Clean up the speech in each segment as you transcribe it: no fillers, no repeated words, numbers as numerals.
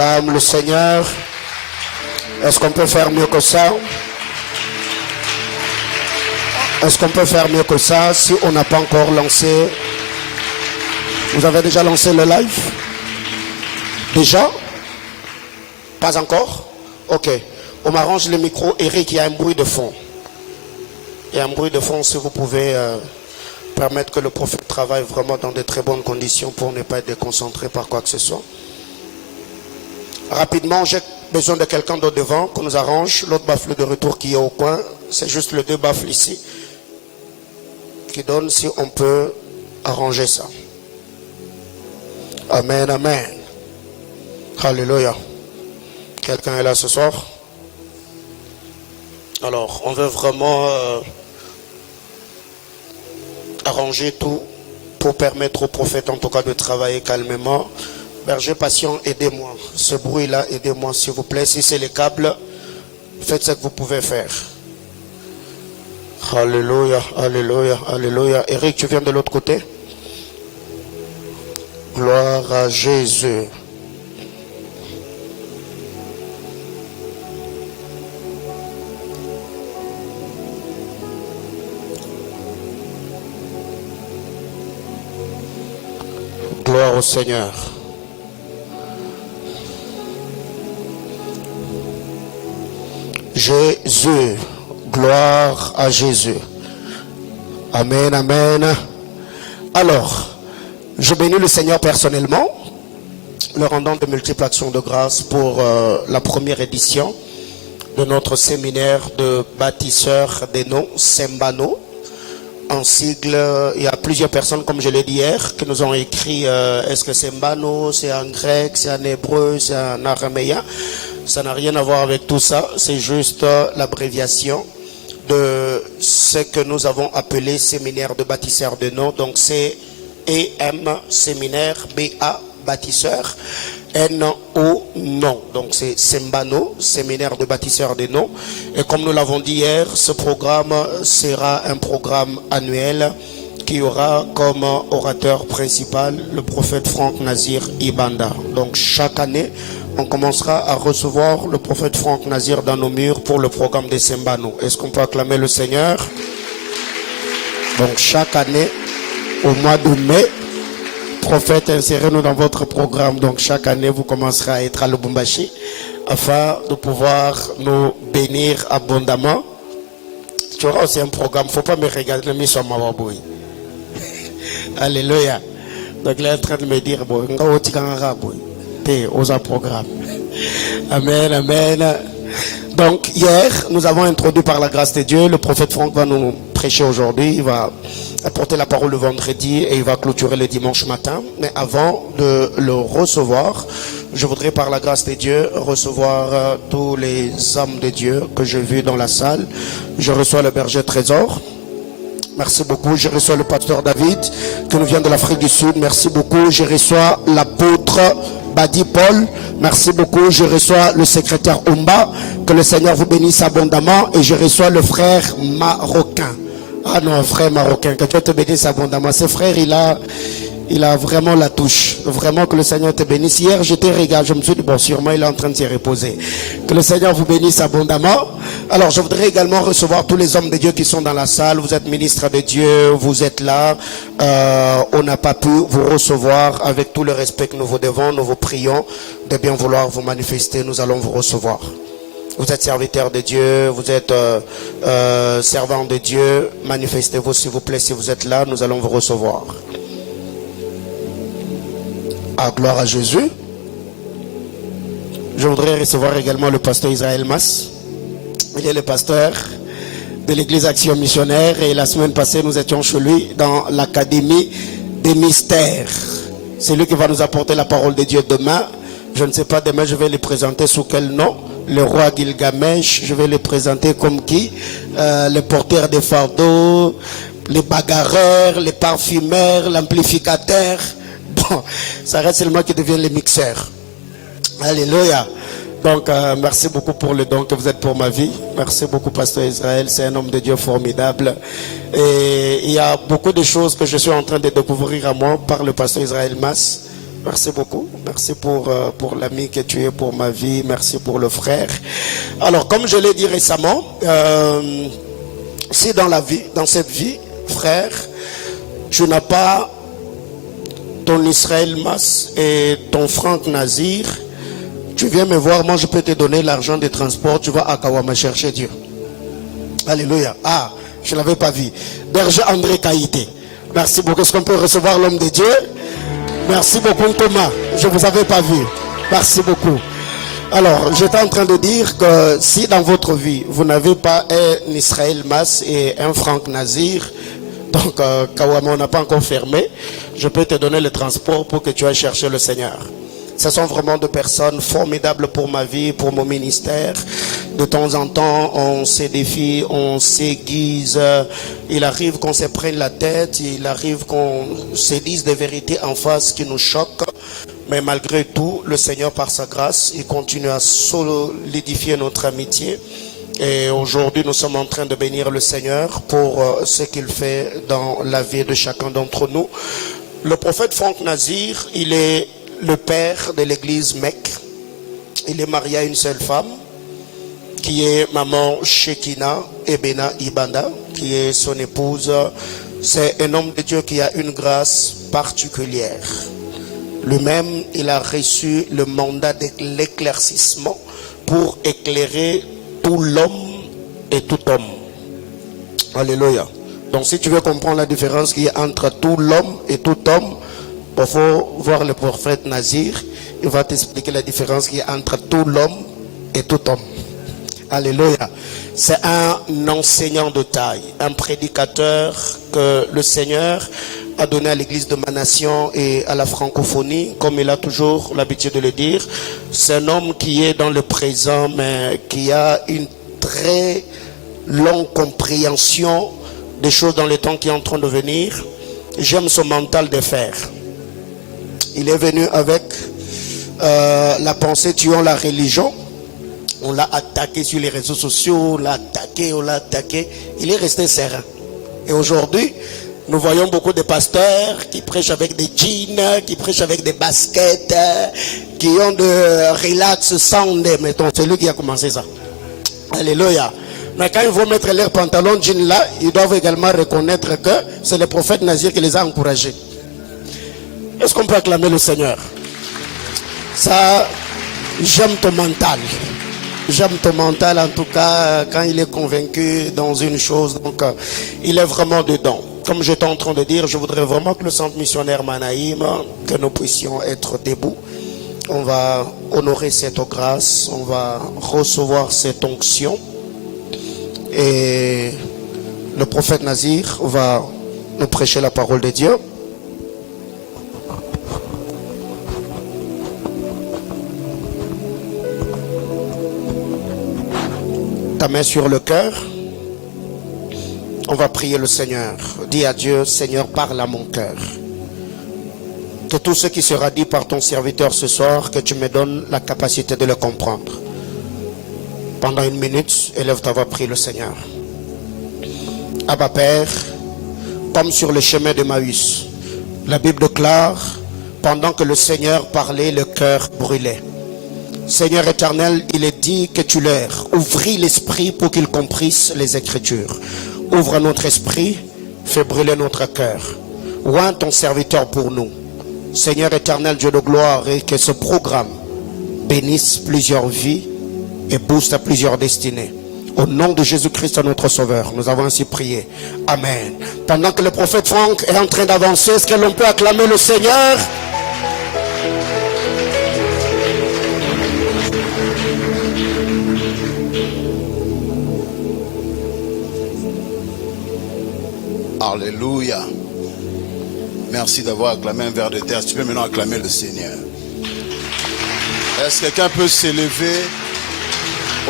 acclame le Seigneur. Est-ce qu'on peut faire mieux que ça? Est-ce qu'on peut faire mieux que ça si on n'a pas encore lancé? Vous avez déjà lancé le live? Déjà? Pas encore? Ok. On m'arrange le micro. Eric, il y a un bruit de fond. Il y a un bruit de fond. Si vous pouvez permettre que le prophète travaille vraiment dans de très bonnes conditions pour ne pas être déconcentré par quoi que ce soit. Rapidement, j'ai besoin de quelqu'un d'autre devant qu'on nous arrange. L'autre baffle de retour qui est au coin, c'est juste les deux baffles ici qui donnent si on peut arranger ça. Amen, amen. Alléluia. Quelqu'un est là ce soir? Alors, on veut vraiment arranger tout pour permettre au prophète en tout cas de travailler calmement. Berger patient, aidez-moi. Ce bruit-là, aidez-moi s'il vous plaît. Si c'est les câbles, faites ce que vous pouvez faire. Alléluia, alléluia, alléluia. Eric, tu viens de l'autre côté? Gloire à Jésus. Gloire au Seigneur. Jésus. Gloire à Jésus. Amen, amen. Alors, je bénis le Seigneur personnellement, le rendant de multiples actions de grâce pour la première édition de notre séminaire de bâtisseurs des noms, Sembano. En sigle, il y a plusieurs personnes, comme je l'ai dit hier, qui nous ont écrit est-ce que Sembano, c'est en grec, c'est en hébreu, c'est en araméen. Ça n'a rien à voir avec tout ça, c'est juste l'abréviation de ce que nous avons appelé séminaire de bâtisseurs de noms. Donc c'est EM, séminaire, BA, bâtisseur, NO, nom. Donc c'est Sembano, séminaire de bâtisseurs de noms. Et comme nous l'avons dit hier, ce programme sera un programme annuel qui aura comme orateur principal le prophète Franck Nazir Ibanda. Donc chaque année, on commencera à recevoir le prophète Franck Nazir dans nos murs pour le programme de Sembano. Est-ce qu'on peut acclamer le Seigneur? Donc chaque année, au mois de mai, prophète, insérez-nous dans votre programme. Donc chaque année, vous commencerez à être à Lubumbashi afin de pouvoir nous bénir abondamment. Tu auras aussi un programme. Il ne faut pas me regarder le mission Mawaboui. Alléluia. Donc là, il est en train de me dire, bon, aux programme. Amen, amen. Donc hier, nous avons introduit par la grâce de Dieu, le prophète Franck va nous prêcher aujourd'hui, il va apporter la parole le vendredi et il va clôturer le dimanche matin. Mais avant de le recevoir, je voudrais par la grâce de Dieu recevoir tous les hommes de Dieu que j'ai vus dans la salle. Je reçois le berger Trésor. Merci beaucoup. Je reçois le pasteur David qui nous vient de l'Afrique du Sud. Merci beaucoup. Je reçois l'apôtre Badi Paul. Merci beaucoup. Je reçois le secrétaire Omba. Que le Seigneur vous bénisse abondamment. Et je reçois le frère marocain. Ah non, frère marocain. Que Dieu te bénisse abondamment. Ce frère, il a vraiment la touche. Vraiment que le Seigneur te bénisse. Hier, j'étais regardé. Je me suis dit, bon, sûrement, il est en train de s'y reposer. Que le Seigneur vous bénisse abondamment. Alors, je voudrais également recevoir tous les hommes de Dieu qui sont dans la salle. Vous êtes ministres de Dieu, vous êtes là. On n'a pas pu vous recevoir avec tout le respect que nous vous devons. Nous vous prions de bien vouloir vous manifester. Nous allons vous recevoir. Vous êtes serviteur de Dieu, vous êtes servant de Dieu. Manifestez-vous s'il vous plaît. Si vous êtes là, nous allons vous recevoir. Ah, gloire à Jésus. Je voudrais recevoir également le pasteur Israël Mas. Il est le pasteur de l'église Action Missionnaire et la semaine passée nous étions chez lui dans l'académie des mystères. C'est lui qui va nous apporter la parole de Dieu demain. Je ne sais pas, demain je vais le présenter sous quel nom. Le roi Gilgamesh, je vais le présenter comme qui? Le porteur des fardeaux, les bagarreurs, les parfumeurs, l'amplificateur. Bon, ça reste seulement qui devient les mixeurs. Alléluia. Donc, merci beaucoup pour le don que vous êtes pour ma vie. Merci beaucoup, pasteur Israël. C'est un homme de Dieu formidable. Et il y a beaucoup de choses que je suis en train de découvrir à moi par le pasteur Israël Mas. Merci beaucoup. Merci pour l'ami que tu es pour ma vie. Merci pour le frère. Alors, comme je l'ai dit récemment, si dans cette vie, frère, tu n'as pas ton Israël Mas et ton Franck Nazir, tu viens me voir, moi je peux te donner l'argent de transport, tu vas à Kawama chercher Dieu. Alléluia. Ah, je ne l'avais pas vu. Berger André Kaïté. Merci beaucoup. Est-ce qu'on peut recevoir l'homme de Dieu? Merci beaucoup Thomas. Je ne vous avais pas vu. Merci beaucoup. Alors, j'étais en train de dire que si dans votre vie, vous n'avez pas un Israël Mas et un Franck Nazir, donc Kawama n'a pas encore fermé, je peux te donner le transport pour que tu ailles chercher le Seigneur. Ce sont vraiment deux personnes formidables pour ma vie, pour mon ministère. De temps en temps, on s'édifie, on s'aiguise. Il arrive qu'on se prenne la tête, il arrive qu'on se dise des vérités en face qui nous choquent. Mais malgré tout, le Seigneur, par sa grâce, il continue à solidifier notre amitié. Et aujourd'hui, nous sommes en train de bénir le Seigneur pour ce qu'il fait dans la vie de chacun d'entre nous. Le prophète Franck Nazir, il est le père de l'église Mecque. Il est marié à une seule femme, qui est maman Shekina Ebena Ibanda, qui est son épouse. C'est un homme de Dieu qui a une grâce particulière. Lui-même, il a reçu le mandat de l'éclaircissement pour éclairer tout l'homme et tout homme. Alléluia. Donc si tu veux comprendre la différence qu'il y a entre tout l'homme et tout homme, il faut voir le prophète Nazir. Il va t'expliquer la différence qu'il y a entre tout l'homme et tout homme. Alléluia. C'est un enseignant de taille, un prédicateur que le Seigneur a donné à l'église de ma nation et à la francophonie, comme il a toujours l'habitude de le dire. C'est un homme qui est dans le présent, mais qui a une très longue compréhension des choses dans le temps qui est en train de venir. J'aime son mental de fer. Il est venu avec la pensée tuant la religion. On l'a attaqué sur les réseaux sociaux, on l'a attaqué. Il est resté serein. Et aujourd'hui, nous voyons beaucoup de pasteurs qui prêchent avec des jeans, qui prêchent avec des baskets, qui ont de relax sound. Mettons, c'est lui qui a commencé ça. Alléluia. Mais quand ils vont mettre leurs pantalons jeans là, ils doivent également reconnaître que c'est le prophète Nazir qui les a encouragés. Est-ce qu'on peut acclamer le Seigneur? Ça, j'aime ton mental. J'aime ton mental, en tout cas, quand il est convaincu dans une chose. Donc, il est vraiment dedans. Comme j'étais en train de dire, je voudrais vraiment que le centre missionnaire Manaïm, que nous puissions être debout. On va honorer cette grâce, on va recevoir cette onction. Et le prophète Nazir va nous prêcher la parole de Dieu. Ta main sur le cœur. On va prier le Seigneur. Dis à Dieu, Seigneur, parle à mon cœur. Que tout ce qui sera dit par ton serviteur ce soir, que tu me donnes la capacité de le comprendre. Pendant une minute, élève ta voix, prie le Seigneur. Abba Père, comme sur le chemin de Maüs, la Bible déclare, pendant que le Seigneur parlait, le cœur brûlait. Seigneur éternel, il est dit que tu leur ouvris l'esprit pour qu'ils comprissent les Écritures. Ouvre notre esprit, fais brûler notre cœur. Oins ton serviteur pour nous. Seigneur éternel, Dieu de gloire, et que ce programme bénisse plusieurs vies et booste plusieurs destinées. Au nom de Jésus-Christ, notre Sauveur, nous avons ainsi prié. Amen. Pendant que le prophète Franck est en train d'avancer, est-ce que l'on peut acclamer le Seigneur? Alléluia. Merci d'avoir acclamé un vers de terre. Tu peux maintenant acclamer le Seigneur. Est-ce que quelqu'un peut s'élever,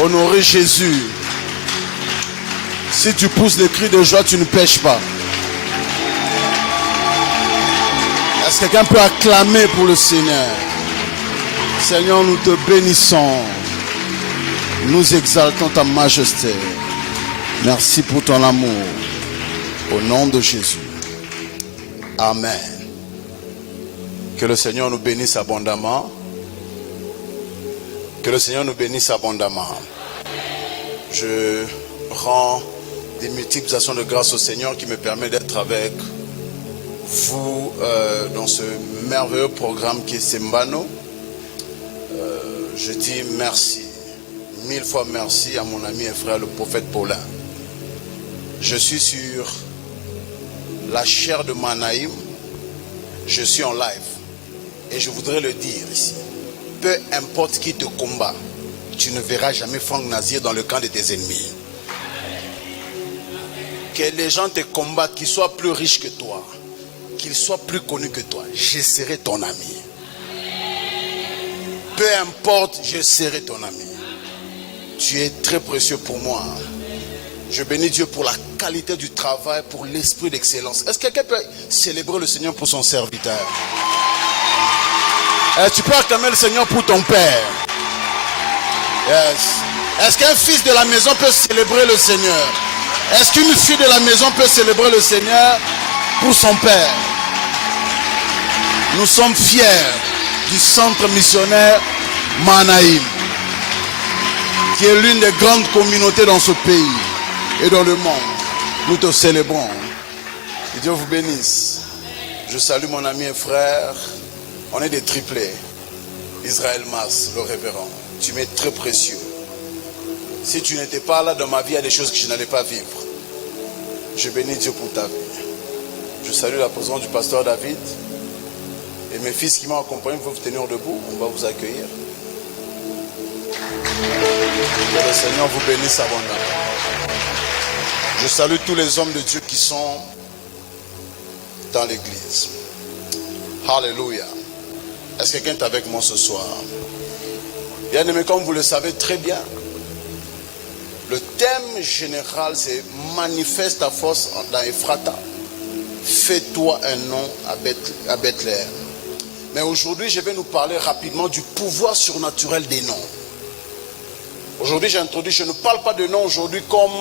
honorer Jésus? Si tu pousses des cris de joie, tu ne pêches pas. Est-ce que quelqu'un peut acclamer pour le Seigneur? Seigneur, nous te bénissons. Nous exaltons ta majesté. Merci pour ton amour. Au nom de Jésus. Amen. Que le Seigneur nous bénisse abondamment. Que le Seigneur nous bénisse abondamment. Je rends des multiples actions de grâce au Seigneur qui me permet d'être avec vous dans ce merveilleux programme qui est Sembano. Je dis merci, 1000 fois merci à mon ami et frère le prophète Paulin. Je suis sur la chair de Manaïm, je suis en live et je voudrais le dire ici. Peu importe qui te combat, tu ne verras jamais Franck Nazir dans le camp de tes ennemis. Que les gens te combattent, qu'ils soient plus riches que toi, qu'ils soient plus connus que toi, je serai ton ami. Peu importe, je serai ton ami. Tu es très précieux pour moi. Je bénis Dieu pour la qualité du travail, pour l'esprit d'excellence. Est-ce que quelqu'un peut célébrer le Seigneur pour son serviteur? Tu peux acclamer le Seigneur pour ton père. Yes. Est-ce qu'un fils de la maison peut célébrer le Seigneur? Est-ce qu'une fille de la maison peut célébrer le Seigneur pour son père? Nous sommes fiers du centre missionnaire Manaïm, qui est l'une des grandes communautés dans ce pays et dans le monde. Nous te célébrons. Que Dieu vous bénisse. Je salue mon ami et frère. On est des triplés. Israël Mas, le révérend. Tu m'es très précieux. Si tu n'étais pas là dans ma vie, il y a des choses que je n'allais pas vivre. Je bénis Dieu pour ta vie. Je salue la présence du pasteur David. Et mes fils qui m'ont accompagné, vous vous tenir debout. On va vous accueillir. Que le Seigneur vous bénisse abondamment. Je salue tous les hommes de Dieu qui sont dans l'église. Alléluia. Est-ce que quelqu'un est avec moi ce soir? Bien aimé, comme vous le savez très bien, le thème général c'est manifeste ta force dans Ephrata. Fais-toi un nom à Bethléem. Mais aujourd'hui, je vais nous parler rapidement du pouvoir surnaturel des noms. Aujourd'hui, je ne parle pas de nom aujourd'hui comme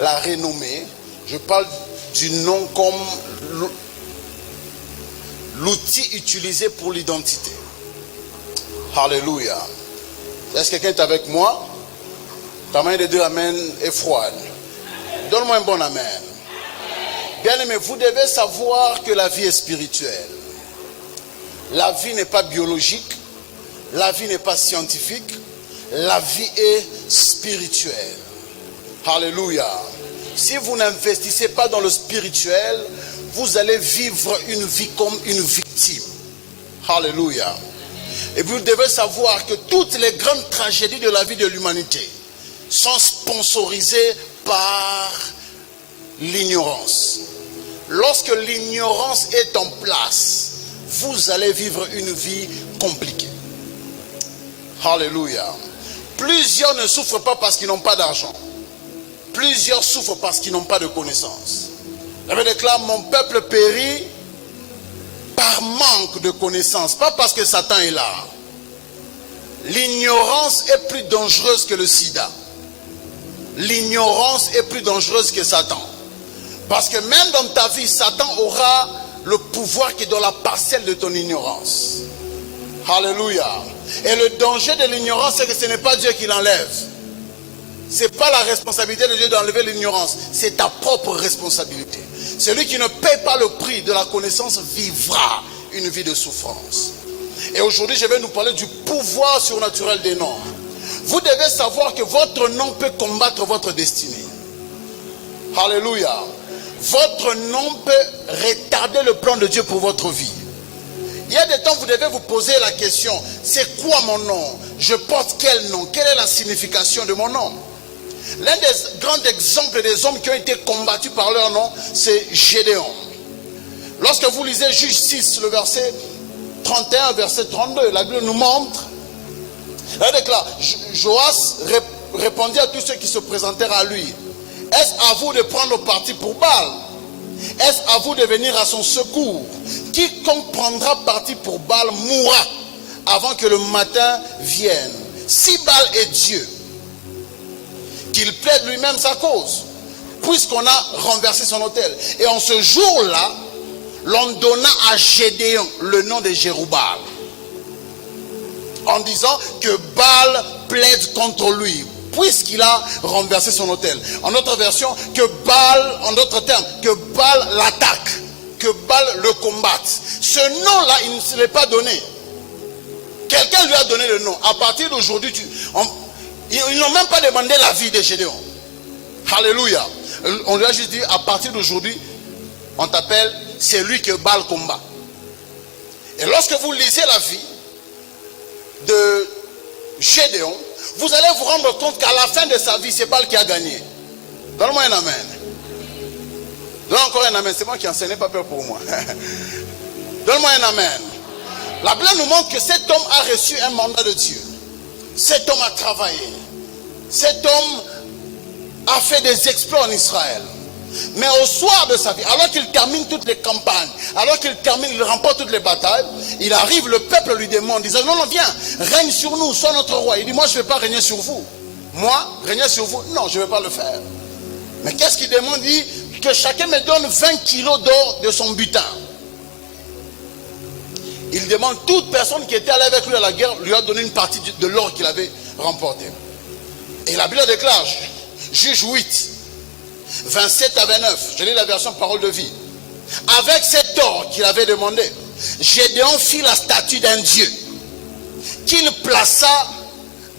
la renommée. Je parle du nom comme l'outil utilisé pour l'identité. Alléluia. Est-ce que quelqu'un est avec moi? Ta main de dire amen est froide. Donne-moi un bon amen. Bien aimé, vous devez savoir que la vie est spirituelle. La vie n'est pas biologique. La vie n'est pas scientifique. La vie est spirituelle. Alléluia. Si vous n'investissez pas dans le spirituel, vous allez vivre une vie comme une victime. Alléluia. Et vous devez savoir que toutes les grandes tragédies de la vie de l'humanité sont sponsorisées par l'ignorance. Lorsque l'ignorance est en place, vous allez vivre une vie compliquée. Alléluia. Plusieurs ne souffrent pas parce qu'ils n'ont pas d'argent. Plusieurs souffrent parce qu'ils n'ont pas de connaissances. La Bible déclare, mon peuple périt par manque de connaissances, pas parce que Satan est là. L'ignorance est plus dangereuse que le sida. L'ignorance est plus dangereuse que Satan. Parce que même dans ta vie, Satan aura le pouvoir qui est dans la parcelle de ton ignorance. Alléluia. Et le danger de l'ignorance, c'est que ce n'est pas Dieu qui l'enlève. Ce n'est pas la responsabilité de Dieu d'enlever l'ignorance. C'est ta propre responsabilité. Celui qui ne paie pas le prix de la connaissance vivra une vie de souffrance. Et aujourd'hui, je vais nous parler du pouvoir surnaturel des noms. Vous devez savoir que votre nom peut combattre votre destinée. Alléluia. Votre nom peut retarder le plan de Dieu pour votre vie. Il y a des temps, vous devez vous poser la question, c'est quoi mon nom? Je porte quel nom? Quelle est la signification de mon nom? L'un des grands exemples des hommes qui ont été combattus par leur nom, c'est Gédéon. Lorsque vous lisez Juge 6, le verset 31, verset 32, la Bible nous montre, elle déclare, Joas répondit à tous ceux qui se présentèrent à lui, est-ce à vous de prendre parti pour Baal? Est-ce à vous de venir à son secours? Quiconque prendra parti pour Baal mourra avant que le matin vienne. Si Baal est Dieu, qu'il plaide lui-même sa cause, puisqu'on a renversé son autel. Et en ce jour-là, l'on donna à Gédéon le nom de Jérubbal, en disant que Baal plaide contre lui, puisqu'il a renversé son autel. En notre version, que Baal, en d'autres termes, que Baal l'attaque, que Baal le combatte. Ce nom-là, il ne se l'est pas donné. Quelqu'un lui a donné le nom. À partir d'aujourd'hui, ils n'ont même pas demandé l'avis de Gédéon. Alléluia. On lui a juste dit, à partir d'aujourd'hui, on t'appelle celui que Baal combat. Et lorsque vous lisez la vie de Gédéon, vous allez vous rendre compte qu'à la fin de sa vie, c'est Baal qui a gagné. Donne-moi un amen. Donne encore un amen. C'est moi qui enseigne, pas peur pour moi. Donne-moi un amen. La Bible nous montre que cet homme a reçu un mandat de Dieu. Cet homme a travaillé. Cet homme a fait des exploits en Israël. Mais au soir de sa vie, alors qu'il termine toutes les campagnes, alors qu'il termine, il remporte toutes les batailles, il arrive, le peuple lui demande, disant, non, viens, règne sur nous, sois notre roi. Il dit, moi je ne vais pas régner sur vous. Moi, régner sur vous, non, je ne vais pas le faire. Mais qu'est-ce qu'il demande? Il dit que chacun me donne 20 kilos d'or de son butin. Il demande, toute personne qui était allée avec lui à la guerre lui a donné une partie de l'or qu'il avait remporté. Et la Bible déclare, Juge 8, 27 à 29, je lis la version parole de vie. Avec cet or qu'il avait demandé, Gédéon fit la statue d'un Dieu qu'il plaça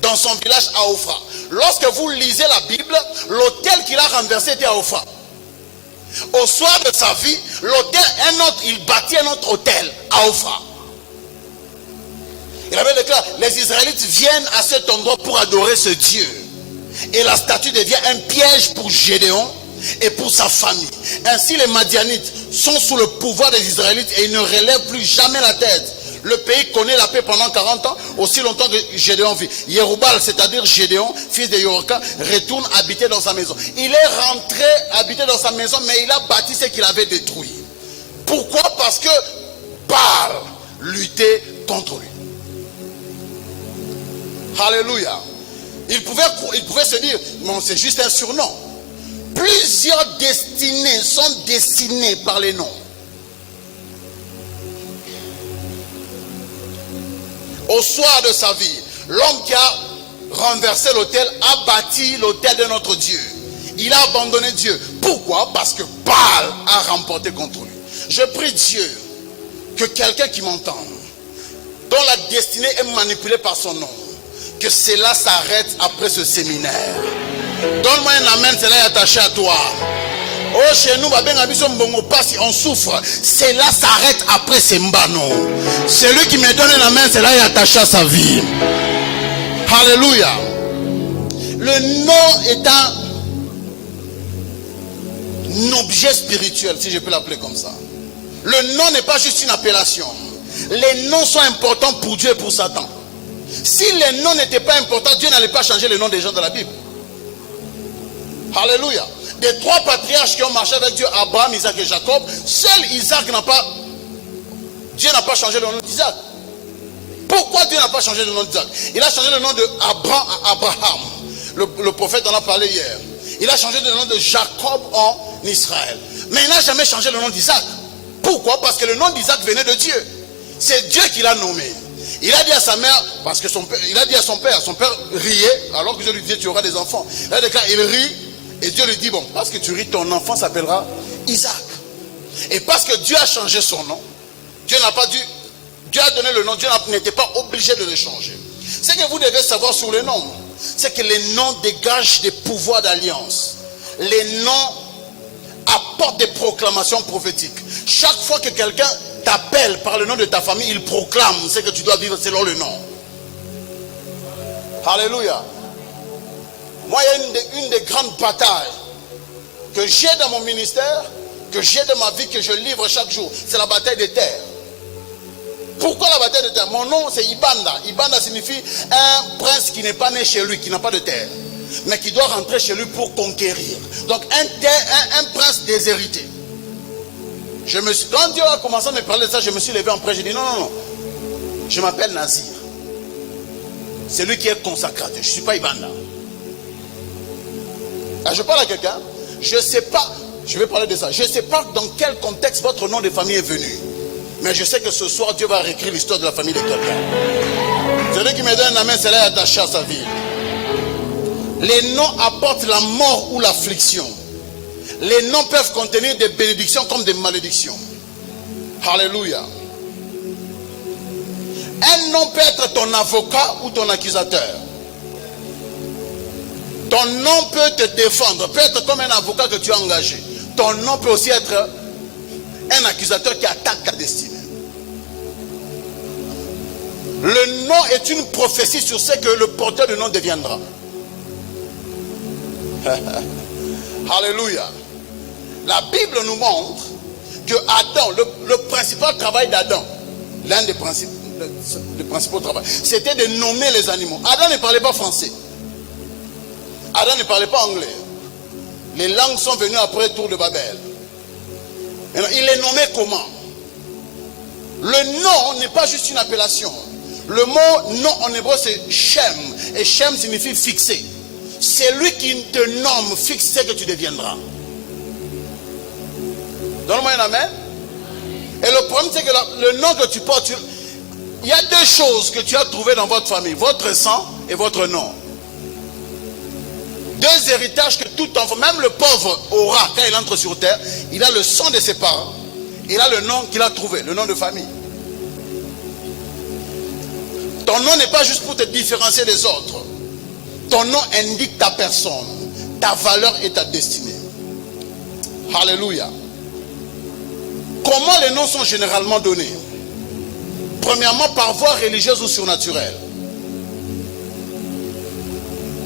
dans son village à Ophra. Lorsque vous lisez la Bible, l'autel qu'il a renversé était à Ophra. Au soir de sa vie, il bâtit un autre autel à Ophra. Il avait déclaré, les Israélites viennent à cet endroit pour adorer ce Dieu. Et la statue devient un piège pour Gédéon et pour sa famille. Ainsi les Madianites sont sous le pouvoir des Israélites et ils ne relèvent plus jamais la tête. Le pays connaît la paix pendant 40 ans, aussi longtemps que Gédéon vit. Yerubbal, c'est-à-dire Gédéon, fils de Yorka, retourne habiter dans sa maison. Il est rentré habiter dans sa maison, mais il a bâti ce qu'il avait détruit. Pourquoi? Parce que Baal luttait contre lui. Alléluia. Il pouvait se dire, non, c'est juste un surnom. Plusieurs destinées sont dessinées par les noms. Au soir de sa vie, l'homme qui a renversé l'autel a bâti l'autel de notre Dieu. Il a abandonné Dieu. Pourquoi? Parce que Baal a remporté contre lui. Je prie Dieu que quelqu'un qui m'entend, dont la destinée est manipulée par son nom, que cela s'arrête après ce séminaire. Donne-moi un amen, cela est attaché à toi. Oh, chez nous, on souffre. Cela s'arrête après ces mbano. Celui qui me donne un amen, cela est attaché à sa vie. Alléluia. Le nom est un objet spirituel, si je peux l'appeler comme ça. Le nom n'est pas juste une appellation. Les noms sont importants pour Dieu et pour Satan. Si les noms n'étaient pas importants, Dieu n'allait pas changer le nom des gens de la Bible. Alléluia. Des trois patriarches qui ont marché avec Dieu, Abraham, Isaac et Jacob, seul Isaac Dieu n'a pas changé le nom d'Isaac. Pourquoi Dieu n'a pas changé le nom d'Isaac? Il a changé le nom d'Abraham. Le prophète en a parlé hier. Il a changé le nom de Jacob en Israël. Mais il n'a jamais changé le nom d'Isaac. Pourquoi? Parce que le nom d'Isaac venait de Dieu. C'est Dieu qui l'a nommé. Il a dit à sa mère, parce que son père riait, alors que Dieu lui disait tu auras des enfants. Il rit, et Dieu lui dit, bon, parce que tu ris, ton enfant s'appellera Isaac. Et parce que Dieu a changé son nom, Dieu a donné le nom, Dieu n'était pas obligé de le changer. Ce que vous devez savoir sur les noms, c'est que les noms dégagent des pouvoirs d'alliance. Les noms apportent des proclamations prophétiques. Chaque fois que quelqu'un t'appelle par le nom de ta famille, il proclame ce que tu dois vivre selon le nom. Alléluia. Moi, il y a une des grandes batailles que j'ai dans mon ministère, que j'ai dans ma vie, que je livre chaque jour. C'est la bataille des terres. Pourquoi la bataille des terres? Mon nom, c'est Ibanda. Ibanda signifie un prince qui n'est pas né chez lui, qui n'a pas de terre, mais qui doit rentrer chez lui pour conquérir. Donc, un prince déshérité. Quand Dieu a commencé à me parler de ça, je me suis levé en prêche. J'ai dit non. Je m'appelle Nazir. C'est lui qui est consacré. Je ne suis pas Ibanda. Alors je parle à quelqu'un. Je ne sais pas. Je vais parler de ça. Je ne sais pas dans quel contexte votre nom de famille est venu. Mais je sais que ce soir, Dieu va réécrire l'histoire de la famille de quelqu'un. Celui qui me donne un amen, c'est là attaché à sa vie. Les noms apportent la mort ou l'affliction. Les noms peuvent contenir des bénédictions comme des malédictions. Alléluia. Un nom peut être ton avocat ou ton accusateur. Ton nom peut te défendre, peut être comme un avocat que tu as engagé. Ton nom peut aussi être un accusateur qui attaque ta destinée. Le nom est une prophétie sur ce que le porteur du nom deviendra. Alléluia. La Bible nous montre que Adam, le principal travail d'Adam, l'un des principaux travaux, c'était de nommer les animaux. Adam ne parlait pas français. Adam ne parlait pas anglais. Les langues sont venues après le tour de Babel. Alors, il les nommait comment? Le nom n'est pas juste une appellation. Le mot nom en hébreu c'est Shem. Et Shem signifie fixer. C'est lui qui te nomme, fixe ce que tu deviendras. Donne-moi un amen. Et le problème c'est que le nom que tu portes, il y a deux choses que tu as trouvées dans votre famille. Votre sang et votre nom. Deux héritages que tout enfant, même le pauvre aura quand il entre sur terre. Il a le sang de ses parents. Il a le nom qu'il a trouvé, le nom de famille. Ton nom n'est pas juste pour te différencier des autres. Ton nom indique ta personne, ta valeur et ta destinée. Alléluia. Comment les noms sont généralement donnés? Premièrement, par voie religieuse ou surnaturelle.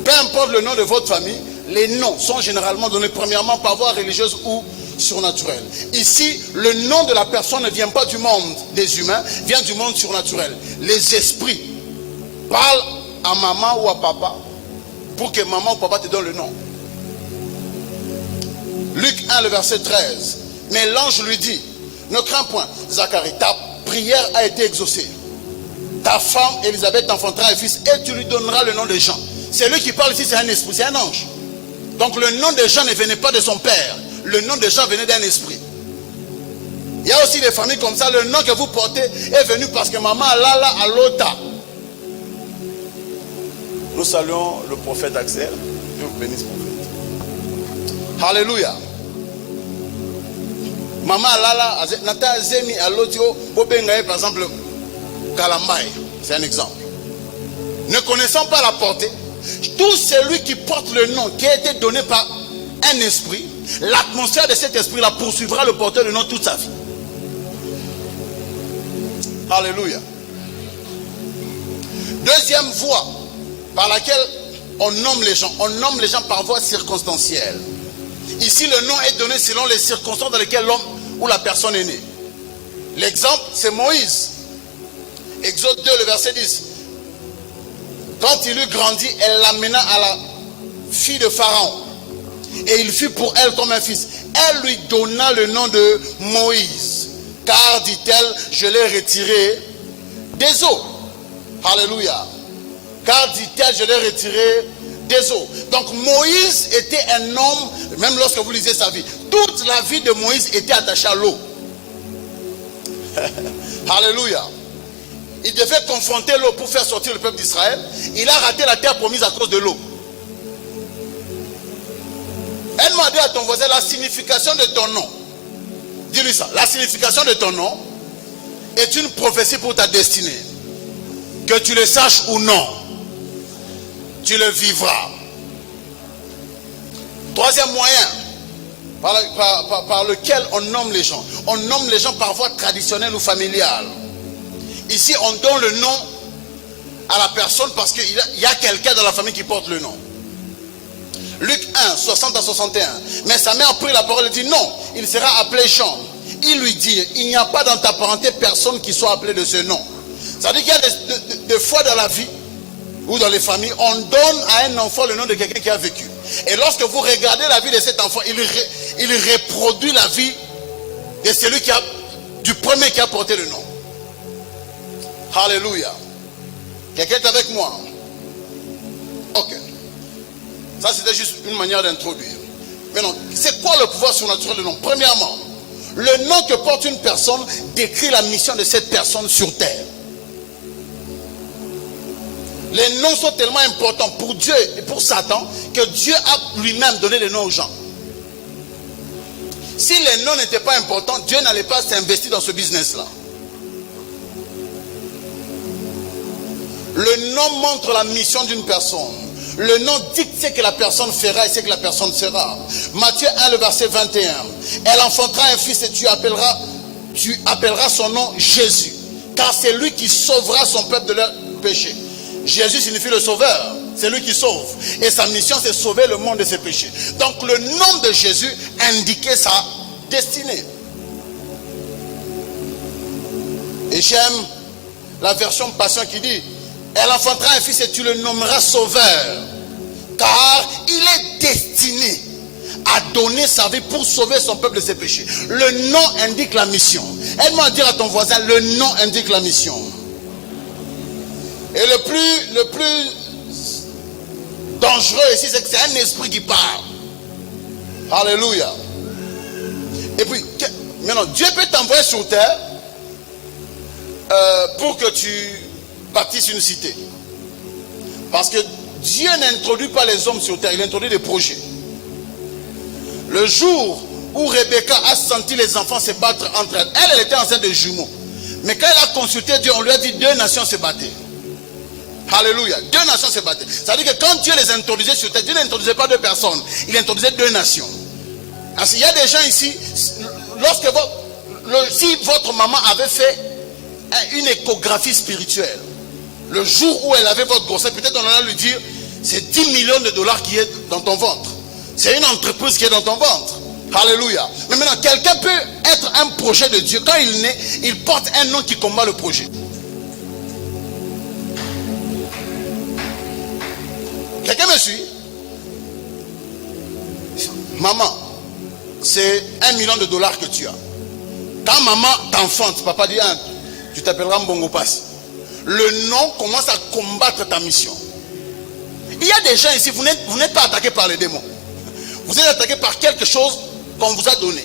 Peu importe le nom de votre famille, les noms sont généralement donnés premièrement par voie religieuse ou surnaturelle. Ici, le nom de la personne ne vient pas du monde des humains, vient du monde surnaturel. Les esprits parlent à maman ou à papa pour que maman ou papa te donne le nom. Luc 1, le verset 13. Mais l'ange lui dit, ne crains point, Zacharie, ta prière a été exaucée. Ta femme, Élisabeth, t'enfantera un fils et tu lui donneras le nom de Jean. C'est lui qui parle ici, c'est un esprit, c'est un ange. Donc le nom de Jean ne venait pas de son père. Le nom de Jean venait d'un esprit. Il y a aussi des familles comme ça. Le nom que vous portez est venu parce que maman Lala a l'ota. Nous saluons le prophète Axel. Dieu vous bénisse, prophète. Alléluia. Maman Lala, Nata Zemi a l'otio, par exemple, Kalambaye. C'est un exemple. Ne connaissant pas la portée, tout celui qui porte le nom qui a été donné par un esprit, l'atmosphère de cet esprit-là poursuivra le porteur de nom toute sa vie. Alléluia. Deuxième voie par laquelle on nomme les gens. On nomme les gens par voie circonstancielle. Ici, le nom est donné selon les circonstances dans lesquelles l'homme ou la personne est née. L'exemple, c'est Moïse. Exode 2, le verset 10. Quand il eut grandi, elle l'amena à la fille de Pharaon. Et il fut pour elle comme un fils. Elle lui donna le nom de Moïse. Car, dit-elle, je l'ai retiré des eaux. Alléluia. Car, dit-elle, je l'ai retiré des eaux. Donc Moïse était un homme, même lorsque vous lisez sa vie, toute la vie de Moïse était attachée à l'eau. Alléluia. Il devait confronter l'eau pour faire sortir le peuple d'Israël. Il a raté la terre promise à cause de l'eau. Elle m'a dit à ton voisin la signification de ton nom. Dis-lui ça. La signification de ton nom est une prophétie pour ta destinée. Que tu le saches ou non, tu le vivras. Troisième moyen par lequel on nomme les gens. On nomme les gens par voie traditionnelle ou familiale. Ici, on donne le nom à la personne parce qu'il y a quelqu'un dans la famille qui porte le nom. Luc 1, 60 à 61. Mais sa mère a pris la parole et dit non, il sera appelé Jean. Il lui dit, il n'y a pas dans ta parenté personne qui soit appelé de ce nom. Ça veut dire qu'il y a des fois dans la vie ou dans les familles, on donne à un enfant le nom de quelqu'un qui a vécu. Et lorsque vous regardez la vie de cet enfant, il reproduit la vie de celui du premier qui a porté le nom. Alléluia. Quelqu'un est avec moi? Ok. Ça c'était juste une manière d'introduire. Maintenant, c'est quoi voir le pouvoir surnaturel du nom. Premièrement, le nom que porte une personne décrit la mission de cette personne sur terre. Les noms sont tellement importants pour Dieu et pour Satan que Dieu a lui-même donné les noms aux gens. Si les noms n'étaient pas importants, Dieu n'allait pas s'investir dans ce business-là. Le nom montre la mission d'une personne. Le nom dicte ce que la personne fera et ce que la personne sera. Matthieu 1, le verset 21. Elle enfantera un fils et tu appelleras son nom Jésus. Car c'est lui qui sauvera son peuple de leurs péchés. Jésus signifie le sauveur. C'est lui qui sauve. Et sa mission, c'est sauver le monde de ses péchés. Donc le nom de Jésus indiquait sa destinée. Et j'aime la version Passion qui dit: elle enfantera un fils et tu le nommeras sauveur. Car il est destiné à donner sa vie pour sauver son peuple de ses péchés. Le nom indique la mission. Aide-moi à dire à ton voisin: le nom indique la mission. Et le plus dangereux ici, c'est que c'est un esprit qui parle. Alléluia. Et puis, maintenant, Dieu peut t'envoyer sur terre pour que tu bâtisses une cité. Parce que Dieu n'introduit pas les hommes sur terre, il introduit des projets. Le jour où Rebecca a senti les enfants se battre entre elles, elle était enceinte de jumeaux. Mais quand elle a consulté Dieu, on lui a dit 2 nations se battaient. Alléluia. 2 nations se battaient. Ça veut dire que quand Dieu les introduisait sur terre, Dieu n'introduisait pas 2 personnes, il introduisait 2 nations. Parce qu'il y a des gens ici, lorsque si votre maman avait fait une échographie spirituelle, le jour où elle avait votre grossesse, peut-être on allait lui dire: c'est 10 millions de dollars qui est dans ton ventre. C'est une entreprise qui est dans ton ventre. Alléluia. Mais maintenant, quelqu'un peut être un projet de Dieu. Quand il naît, il porte un nom qui combat le projet. Quelqu'un me suit? Maman, c'est 1 million de dollars que tu as. Quand maman t'enfante, papa dit: tu t'appelleras Mbongo Passi. Le nom commence à combattre ta mission. Il y a des gens ici, vous n'êtes pas attaqués par les démons. Vous êtes attaqués par quelque chose qu'on vous a donné.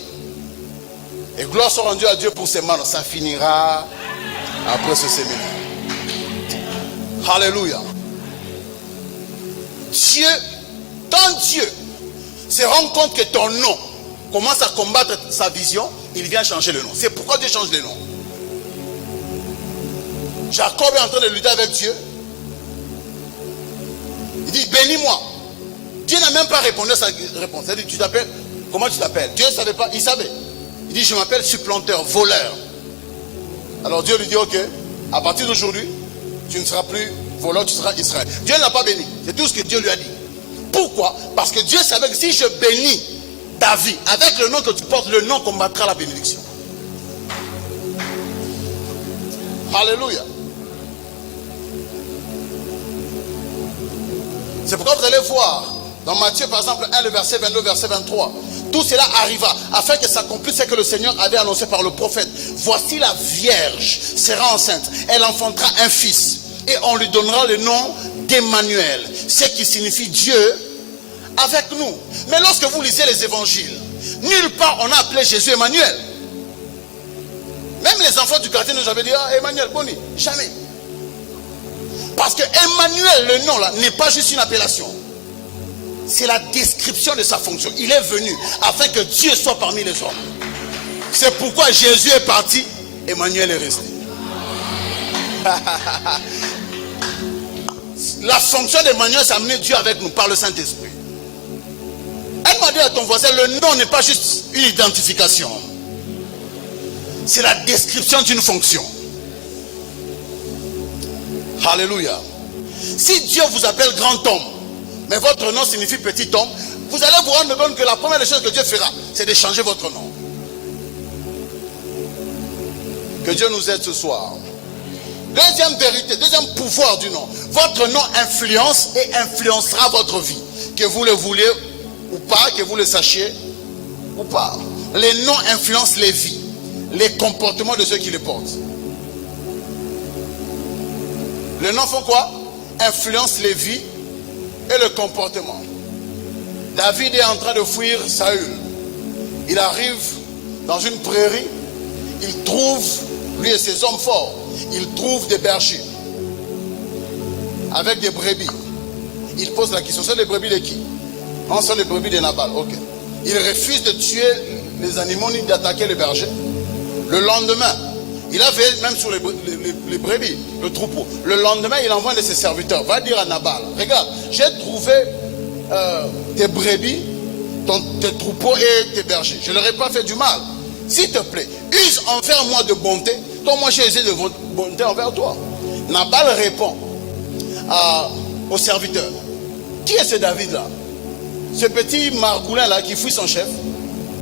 Et gloire soit rendue à Dieu pour ces mains. Ça finira après ce séminaire. Alléluia. Quand Dieu se rend compte que ton nom commence à combattre sa vision, il vient changer le nom. C'est pourquoi Dieu change le nom. Jacob est en train de lutter avec Dieu. Il dit: bénis-moi. Dieu n'a même pas répondu à sa réponse. Il dit: tu t'appelles, comment tu t'appelles? Dieu ne savait pas, il savait. Il dit: je m'appelle supplanteur, voleur. Alors Dieu lui dit: ok, à partir d'aujourd'hui, tu ne seras plus voleur, tu seras Israël. Dieu ne l'a pas béni. C'est tout ce que Dieu lui a dit. Pourquoi? Parce que Dieu savait que si je bénis ta vie avec le nom que tu portes, le nom combattra la bénédiction. Alléluia. C'est pourquoi vous allez voir dans Matthieu par exemple 1, le verset 22, verset 23. Tout cela arriva afin que s'accomplisse ce que le Seigneur avait annoncé par le prophète. Voici la Vierge sera enceinte. Elle enfantera un fils. Et on lui donnera le nom d'Emmanuel. Ce qui signifie Dieu avec nous. Mais lorsque vous lisez les évangiles, nulle part on a appelé Jésus Emmanuel. Même les enfants du quartier nous avaient dit: ah, Emmanuel, Boni. Jamais. Parce que Emmanuel, le nom là, n'est pas juste une appellation. C'est la description de sa fonction. Il est venu afin que Dieu soit parmi les hommes. C'est pourquoi Jésus est parti, Emmanuel est resté. La fonction d'Emmanuel, c'est amener Dieu avec nous par le Saint-Esprit. Elle m'a dit à ton voisin: le nom n'est pas juste une identification. C'est la description d'une fonction. Alléluia. Si Dieu vous appelle grand homme, mais votre nom signifie petit homme, vous allez vous rendre compte que la première chose que Dieu fera, c'est de changer votre nom. Que Dieu nous aide ce soir. Deuxième vérité, deuxième pouvoir du nom. Votre nom influence et influencera votre vie. Que vous le vouliez ou pas, que vous le sachiez ou pas. Les noms influencent les vies, les comportements de ceux qui les portent. Les noms font quoi? Influencent les vies et le comportement. David est en train de fuir Saül. Il arrive dans une prairie, il trouve, lui et ses hommes forts, il trouve des bergers avec des brebis. Il pose la question, c'est les brebis de qui? Non, c'est les brebis de Nabal. Ok. Il refuse de tuer les animaux ni d'attaquer les bergers. Le lendemain, il a veillé même sur les brebis, le troupeau. Le lendemain, il envoie un de ses serviteurs, va dire à Nabal, regarde, j'ai trouvé tes brebis, tes troupeaux et tes bergers. Je ne leur ai pas fait du mal. S'il te plaît, use envers moi de bonté, comme moi j'ai usé de bonté envers toi. Nabal répond au serviteur, qui est ce David-là? Ce petit margoulin-là qui fuit son chef,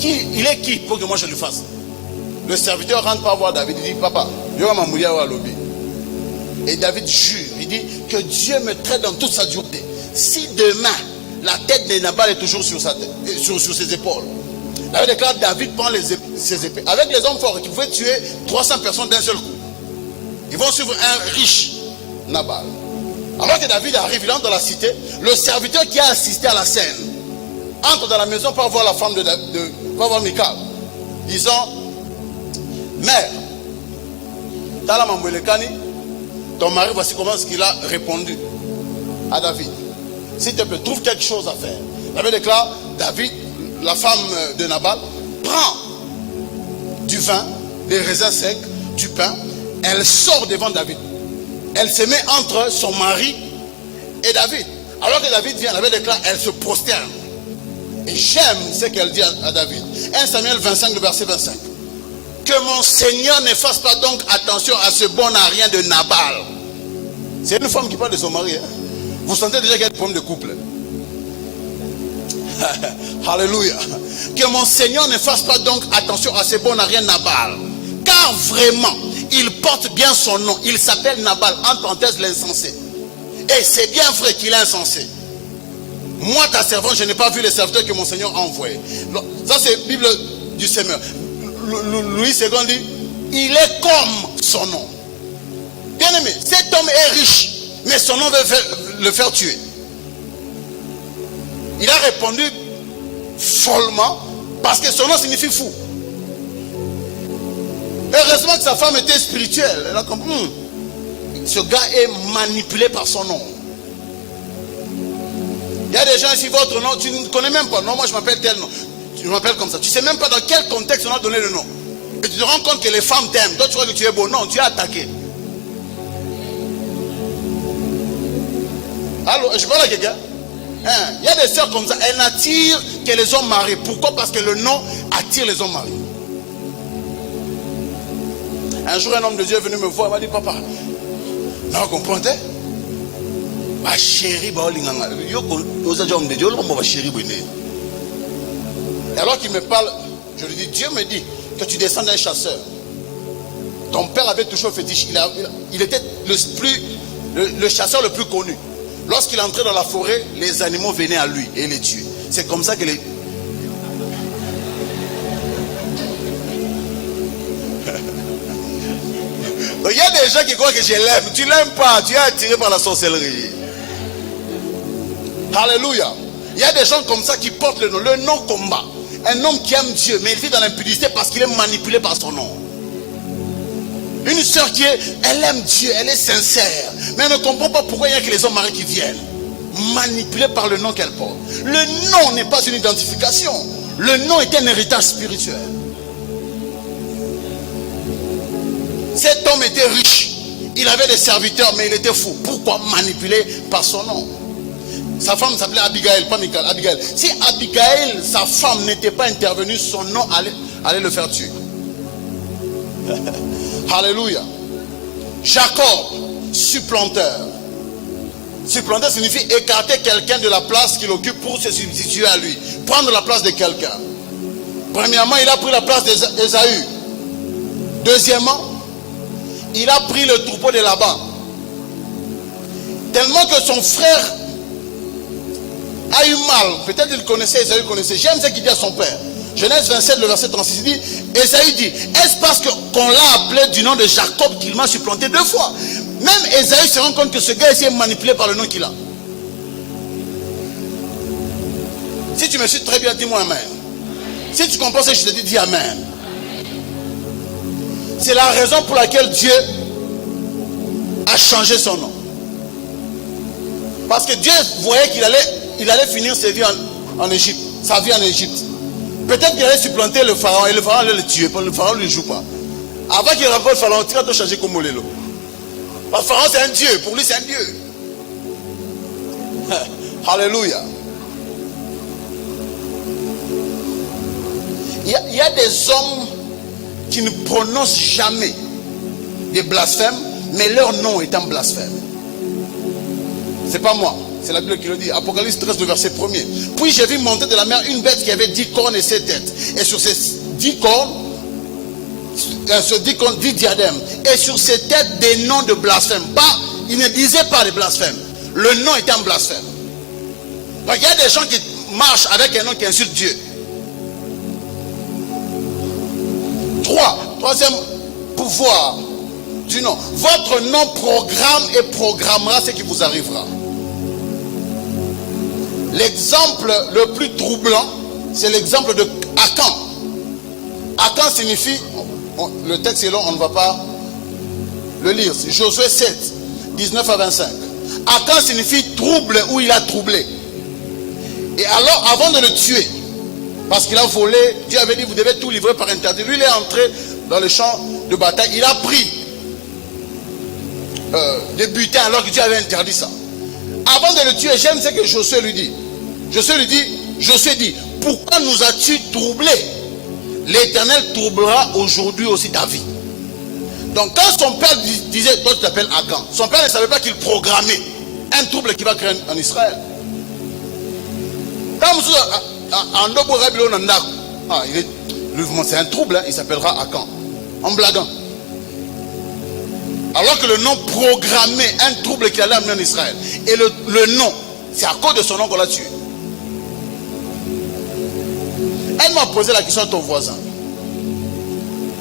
il est qui pour que moi je le fasse? Le serviteur rentre pas voir David, il dit, papa, je vais m'amouiller à lobby. Et David jure, il dit, que Dieu me traite dans toute sa dureté. Si demain, la tête de Nabal est toujours sur sa tête, sur ses épaules. David déclare, David prend ses épées. Avec les hommes forts qui pouvaient tuer 300 personnes d'un seul coup. Ils vont suivre un riche Nabal. Alors que David arrive, il entre dans la cité, le serviteur qui a assisté à la scène entre dans la maison pour voir la femme pour voir Michal, disant, mère, ton mari, voici comment est-ce qu'il a répondu à David. S'il te plaît, trouve quelque chose à faire. David déclare, David, la femme de Nabal, prend du vin, des raisins secs, du pain, elle sort devant David. Elle se met entre son mari et David. Alors que David vient, David déclare, elle se prosterne. Et j'aime ce qu'elle dit à David. 1 Samuel 25, le verset 25. Que mon Seigneur ne fasse pas donc attention à ce bon à rien de Nabal. C'est une femme qui parle de son mari. Hein? Vous sentez déjà qu'il y a des problèmes de couple. Alléluia. Que mon Seigneur ne fasse pas donc attention à ce bon à rien Nabal. Car vraiment, il porte bien son nom. Il s'appelle Nabal, entre parenthèses l'insensé. Et c'est bien vrai qu'il est insensé. Moi, ta servante, je n'ai pas vu les serviteurs que mon Seigneur a envoyés. Ça, c'est Bible du Seigneur. Louis II dit, il est comme son nom. Bien aimé, cet homme est riche, mais son nom veut le faire tuer. Il a répondu follement parce que son nom signifie fou. Heureusement que sa femme était spirituelle. Elle a compris. Ce gars est manipulé par son nom. Il y a des gens ici, votre nom, tu ne connais même pas. Non, moi je m'appelle tel nom. Tu m'appelles comme ça. Tu ne sais même pas dans quel contexte on a donné le nom. Et tu te rends compte que les femmes t'aiment. Toi, tu crois que tu es beau. Non, tu es attaqué. Allô, je parle à quelqu'un. Il y a des sœurs comme ça. Elles n'attirent que les hommes mariés. Pourquoi? Parce que le nom attire les hommes mariés. Un jour, un homme de Dieu est venu me voir. Il m'a dit, papa, non, vous comprenez? Ma chérie, et alors qu'il me parle, je lui dis, Dieu me dit que tu descends d'un chasseur. Ton père avait touché au fétiche. Il était le chasseur le plus connu. Lorsqu'il entrait dans la forêt, les animaux venaient à lui et les tuaient. C'est comme ça que les... Il y a des gens qui croient que je l'aime. Tu ne l'aimes pas, tu es attiré par la sorcellerie. Alléluia. Il y a des gens comme ça qui portent le nom. Le nom combat. Un homme qui aime Dieu, mais il vit dans l'impudicité parce qu'il est manipulé par son nom. Une soeur elle aime Dieu, elle est sincère, mais elle ne comprend pas pourquoi il y a que les hommes mariés qui viennent. Manipulés par le nom qu'elle porte. Le nom n'est pas une identification. Le nom est un héritage spirituel. Cet homme était riche. Il avait des serviteurs, mais il était fou. Pourquoi? Manipulé par son nom. Sa femme s'appelait Abigail, pas Michal, Abigail. Si Abigail, sa femme, n'était pas intervenue, son nom allait le faire tuer. Alléluia. Jacob, supplanteur. Supplanter signifie écarter quelqu'un de la place qu'il occupe pour se substituer à lui. Prendre la place de quelqu'un. Premièrement, il a pris la place d'Ésaü. Deuxièmement, il a pris le troupeau de Laban. Tellement que son frère a eu mal. Peut-être qu'il connaissait, Ésaü connaissait. J'aime ce qu'il dit à son père. Genèse 27, le verset 36, il dit, Ésaü dit, est-ce parce qu'on l'a appelé du nom de Jacob qu'il m'a supplanté 2 fois? Même Ésaü se rend compte que ce gars ici est manipulé par le nom qu'il a. Si tu me suis très bien, dis-moi amen. Si tu comprends ce que je te dis, dis Amen. C'est la raison pour laquelle Dieu a changé son nom. Parce que Dieu voyait qu'il allait finir sa vie en Égypte. Sa vie en Égypte. Peut-être qu'il allait supplanter le pharaon et le pharaon allait le tuer. Le pharaon ne lui joue pas. Avant qu'il rencontre le pharaon, il va changer comme Molélo. Parce que le pharaon c'est un Dieu. Pour lui c'est un Dieu. Alléluia. Il y a des hommes qui ne prononcent jamais des blasphèmes, mais leur nom est un blasphème. C'est pas moi, c'est la Bible qui le dit. Apocalypse 13, le verset 1er. Puis j'ai vu monter de la mer une bête qui avait 10 cornes et 7 têtes. Et sur ces 10 cornes, sur 10 cornes, 10 diadèmes. Et sur ces têtes, des noms de blasphème. Il ne disait pas de blasphème. Le nom était un blasphème. Donc il y a des gens qui marchent avec un nom qui insulte Dieu. Troisième pouvoir du nom. Votre nom programme et programmera ce qui vous arrivera. L'exemple le plus troublant, c'est l'exemple de Akan. Akan signifie, le texte est long, on ne va pas le lire. C'est Josué 7, 19 à 25. Akan signifie trouble ou il a troublé. Et alors, avant de le tuer, parce qu'il a volé, Dieu avait dit vous devez tout livrer par interdit. Lui il est entré dans le champ de bataille, il a pris des butins alors que Dieu avait interdit ça. Avant de le tuer, j'aime ce que Josué lui dit. Josué dit, pourquoi nous as-tu troublé? L'Éternel troublera aujourd'hui aussi ta vie. Donc quand son père disait, toi tu t'appelles Akan, son père ne savait pas qu'il programmait un trouble qui va créer en Israël. Quand c'est un trouble, il s'appellera Akan. En blaguant. Alors que le nom programmait un trouble qui allait amener en Israël. Et le nom, c'est à cause de son nom qu'on l'a tué. Elle m'a posé la question à ton voisin.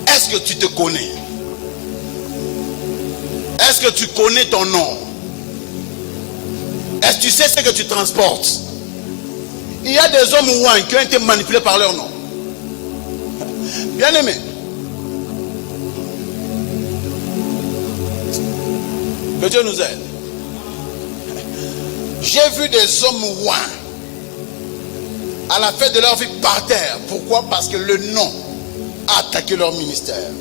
Est-ce que tu te connais? Est-ce que tu connais ton nom? Est-ce que tu sais ce que tu transportes? Il y a des hommes ouins qui ont été manipulés par leur nom. Bien aimé. Que Dieu nous aide. J'ai vu des hommes ouins à la fin de leur vie par terre. Pourquoi? Parce que le nom a attaqué leur ministère.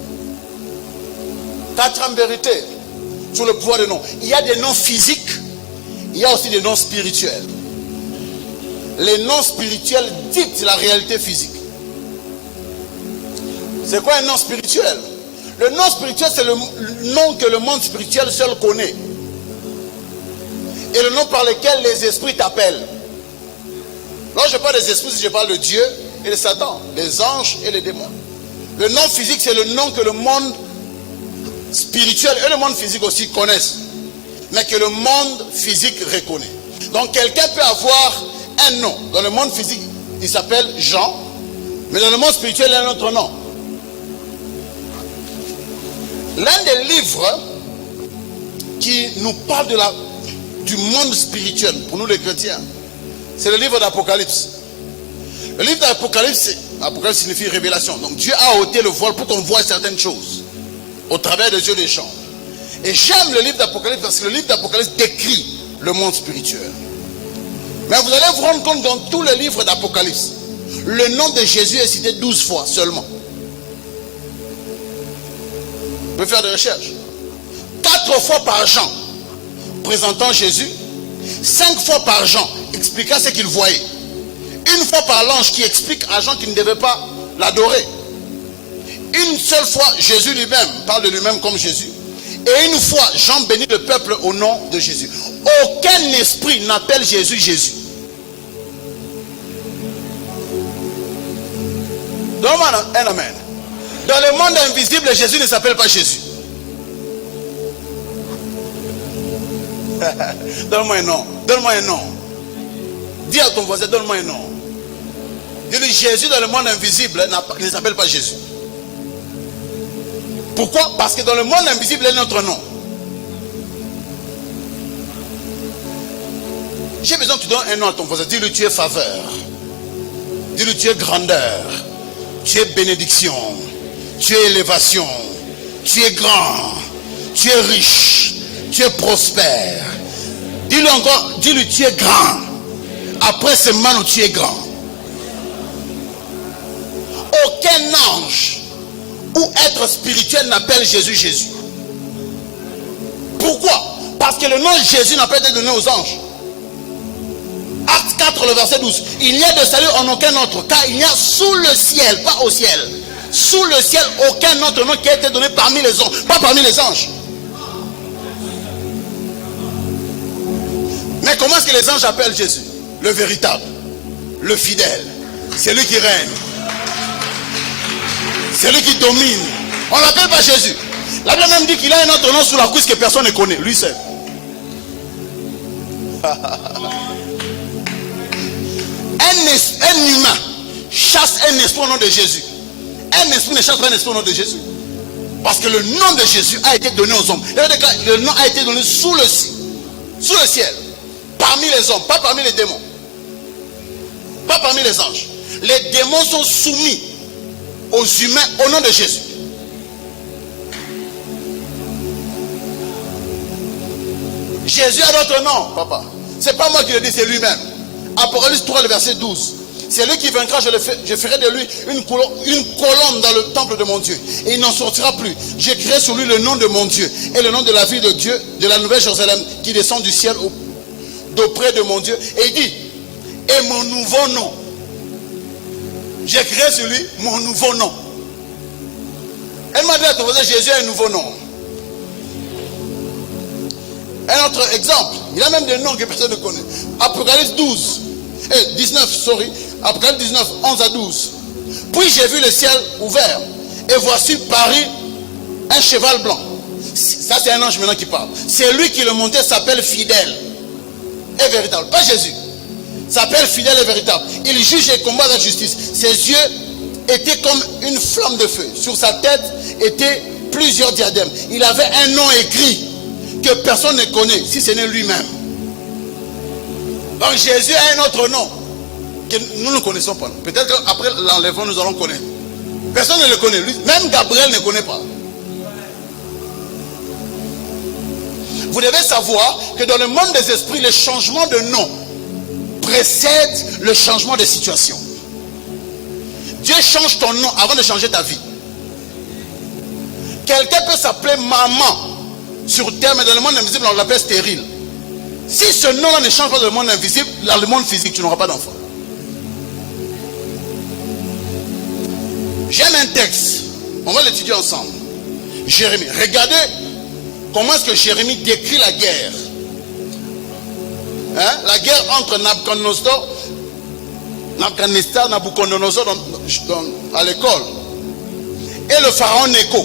4 en vérité sur le pouvoir des noms. Il y a des noms physiques, il y a aussi des noms spirituels. Les noms spirituels dictent la réalité physique. C'est quoi un nom spirituel? Le nom spirituel, c'est le nom que le monde spirituel seul connaît. Et le nom par lequel les esprits t'appellent. Lorsque je parle des esprits, je parle de Dieu et de Satan, les anges et les démons. Le nom physique, c'est le nom que le monde spirituel et le monde physique aussi connaissent. Mais que le monde physique reconnaît. Donc quelqu'un peut avoir un nom. Dans le monde physique, il s'appelle Jean. Mais dans le monde spirituel, il a un autre nom. L'un des livres qui nous parle du monde spirituel, pour nous les chrétiens, c'est le livre d'Apocalypse. Le livre d'Apocalypse, Apocalypse signifie révélation. Donc Dieu a ôté le voile pour qu'on voit certaines choses au travers des yeux des gens. Et j'aime le livre d'Apocalypse parce que le livre d'Apocalypse décrit le monde spirituel. Mais vous allez vous rendre compte dans tous les livres d'Apocalypse, le nom de Jésus est cité 12 fois seulement. Vous pouvez faire des recherches. 4 fois par Jean, présentant Jésus. 5 fois par Jean, expliquant ce qu'il voyait. Une fois par l'ange qui explique à Jean qu'il ne devait pas l'adorer. Une seule fois, Jésus lui-même parle de lui-même comme Jésus. Et une fois, Jean bénit le peuple au nom de Jésus. Aucun esprit n'appelle Jésus Jésus. Donne-moi un amen. Dans le monde invisible, Jésus ne s'appelle pas Jésus. Donne-moi un nom. Donne-moi un nom. Dis à ton voisin, donne-moi un nom. Dis-lui, Jésus dans le monde invisible ne s'appelle pas Jésus. Pourquoi? Parce que dans le monde invisible, il y a notre nom. J'ai besoin que tu donnes un nom à ton voisin. Dis-lui, tu es faveur. Dis-lui, tu es grandeur. Tu es bénédiction, tu es élévation, tu es grand, tu es riche, tu es prospère. Dis-lui encore, dis-lui, tu es grand. Après ce moment où tu es grand. Aucun ange ou être spirituel n'appelle Jésus Jésus. Pourquoi? Parce que le nom de Jésus n'a pas été donné aux anges. Acte 4, le verset 12. Il n'y a de salut en aucun autre, car il n'y a sous le ciel, pas au ciel, sous le ciel, aucun autre nom qui a été donné parmi les anges, pas parmi les anges. Mais comment est-ce que les anges appellent Jésus? Le véritable, le fidèle, c'est lui qui règne, c'est lui qui domine. On ne l'appelle pas Jésus. La Bible même dit qu'il a un autre nom sous la couche que personne ne connaît, lui seul. Un humain chasse un esprit au nom de Jésus. Un esprit ne chasse pas un esprit au nom de Jésus. Parce que le nom de Jésus a été donné aux hommes. Le nom a été donné sous le ciel. Parmi les hommes, pas parmi les démons. Pas parmi les anges. Les démons sont soumis aux humains au nom de Jésus. Jésus a d'autres noms, papa. C'est pas moi qui le dis, c'est lui-même. Apocalypse 3, le verset 12. C'est lui qui vaincra, je ferai de lui une colonne dans le temple de mon Dieu. Et il n'en sortira plus. J'écrirai sur lui le nom de mon Dieu et le nom de la ville de Dieu, de la nouvelle Jérusalem qui descend du ciel d'auprès de mon Dieu. Et il dit, et mon nouveau nom. J'écrirai sur lui mon nouveau nom. Elle m'a dit à ton voisin, Jésus a un nouveau nom. Un autre exemple, il y a même des noms que personne ne connaît. Apocalypse 19, Apocalypse 19, 11 à 12. Puis j'ai vu le ciel ouvert, et voici paru un cheval blanc. Ça c'est un ange maintenant qui parle. C'est lui qui le montait, s'appelle fidèle et véritable. Pas Jésus. S'appelle fidèle et véritable. Il juge et combat la justice. Ses yeux étaient comme une flamme de feu. Sur sa tête étaient plusieurs diadèmes. Il avait un nom écrit que personne ne connaît, si ce n'est lui-même. Donc Jésus a un autre nom que nous ne connaissons pas. Peut-être qu'après l'enlèvement, nous allons connaître. Personne ne le connaît. Lui, même Gabriel ne connaît pas. Vous devez savoir que dans le monde des esprits, le changement de nom précède le changement de situation. Dieu change ton nom avant de changer ta vie. Quelqu'un peut s'appeler maman sur terre, mais dans le monde invisible, on l'appelle stérile. Si ce nom-là ne change pas dans le monde invisible, dans le monde physique, tu n'auras pas d'enfant. J'aime un texte. On va l'étudier ensemble. Jérémie. Regardez comment est-ce que Jérémie décrit la guerre. La guerre entre Nabucodonosor à l'école et le pharaon Nécho.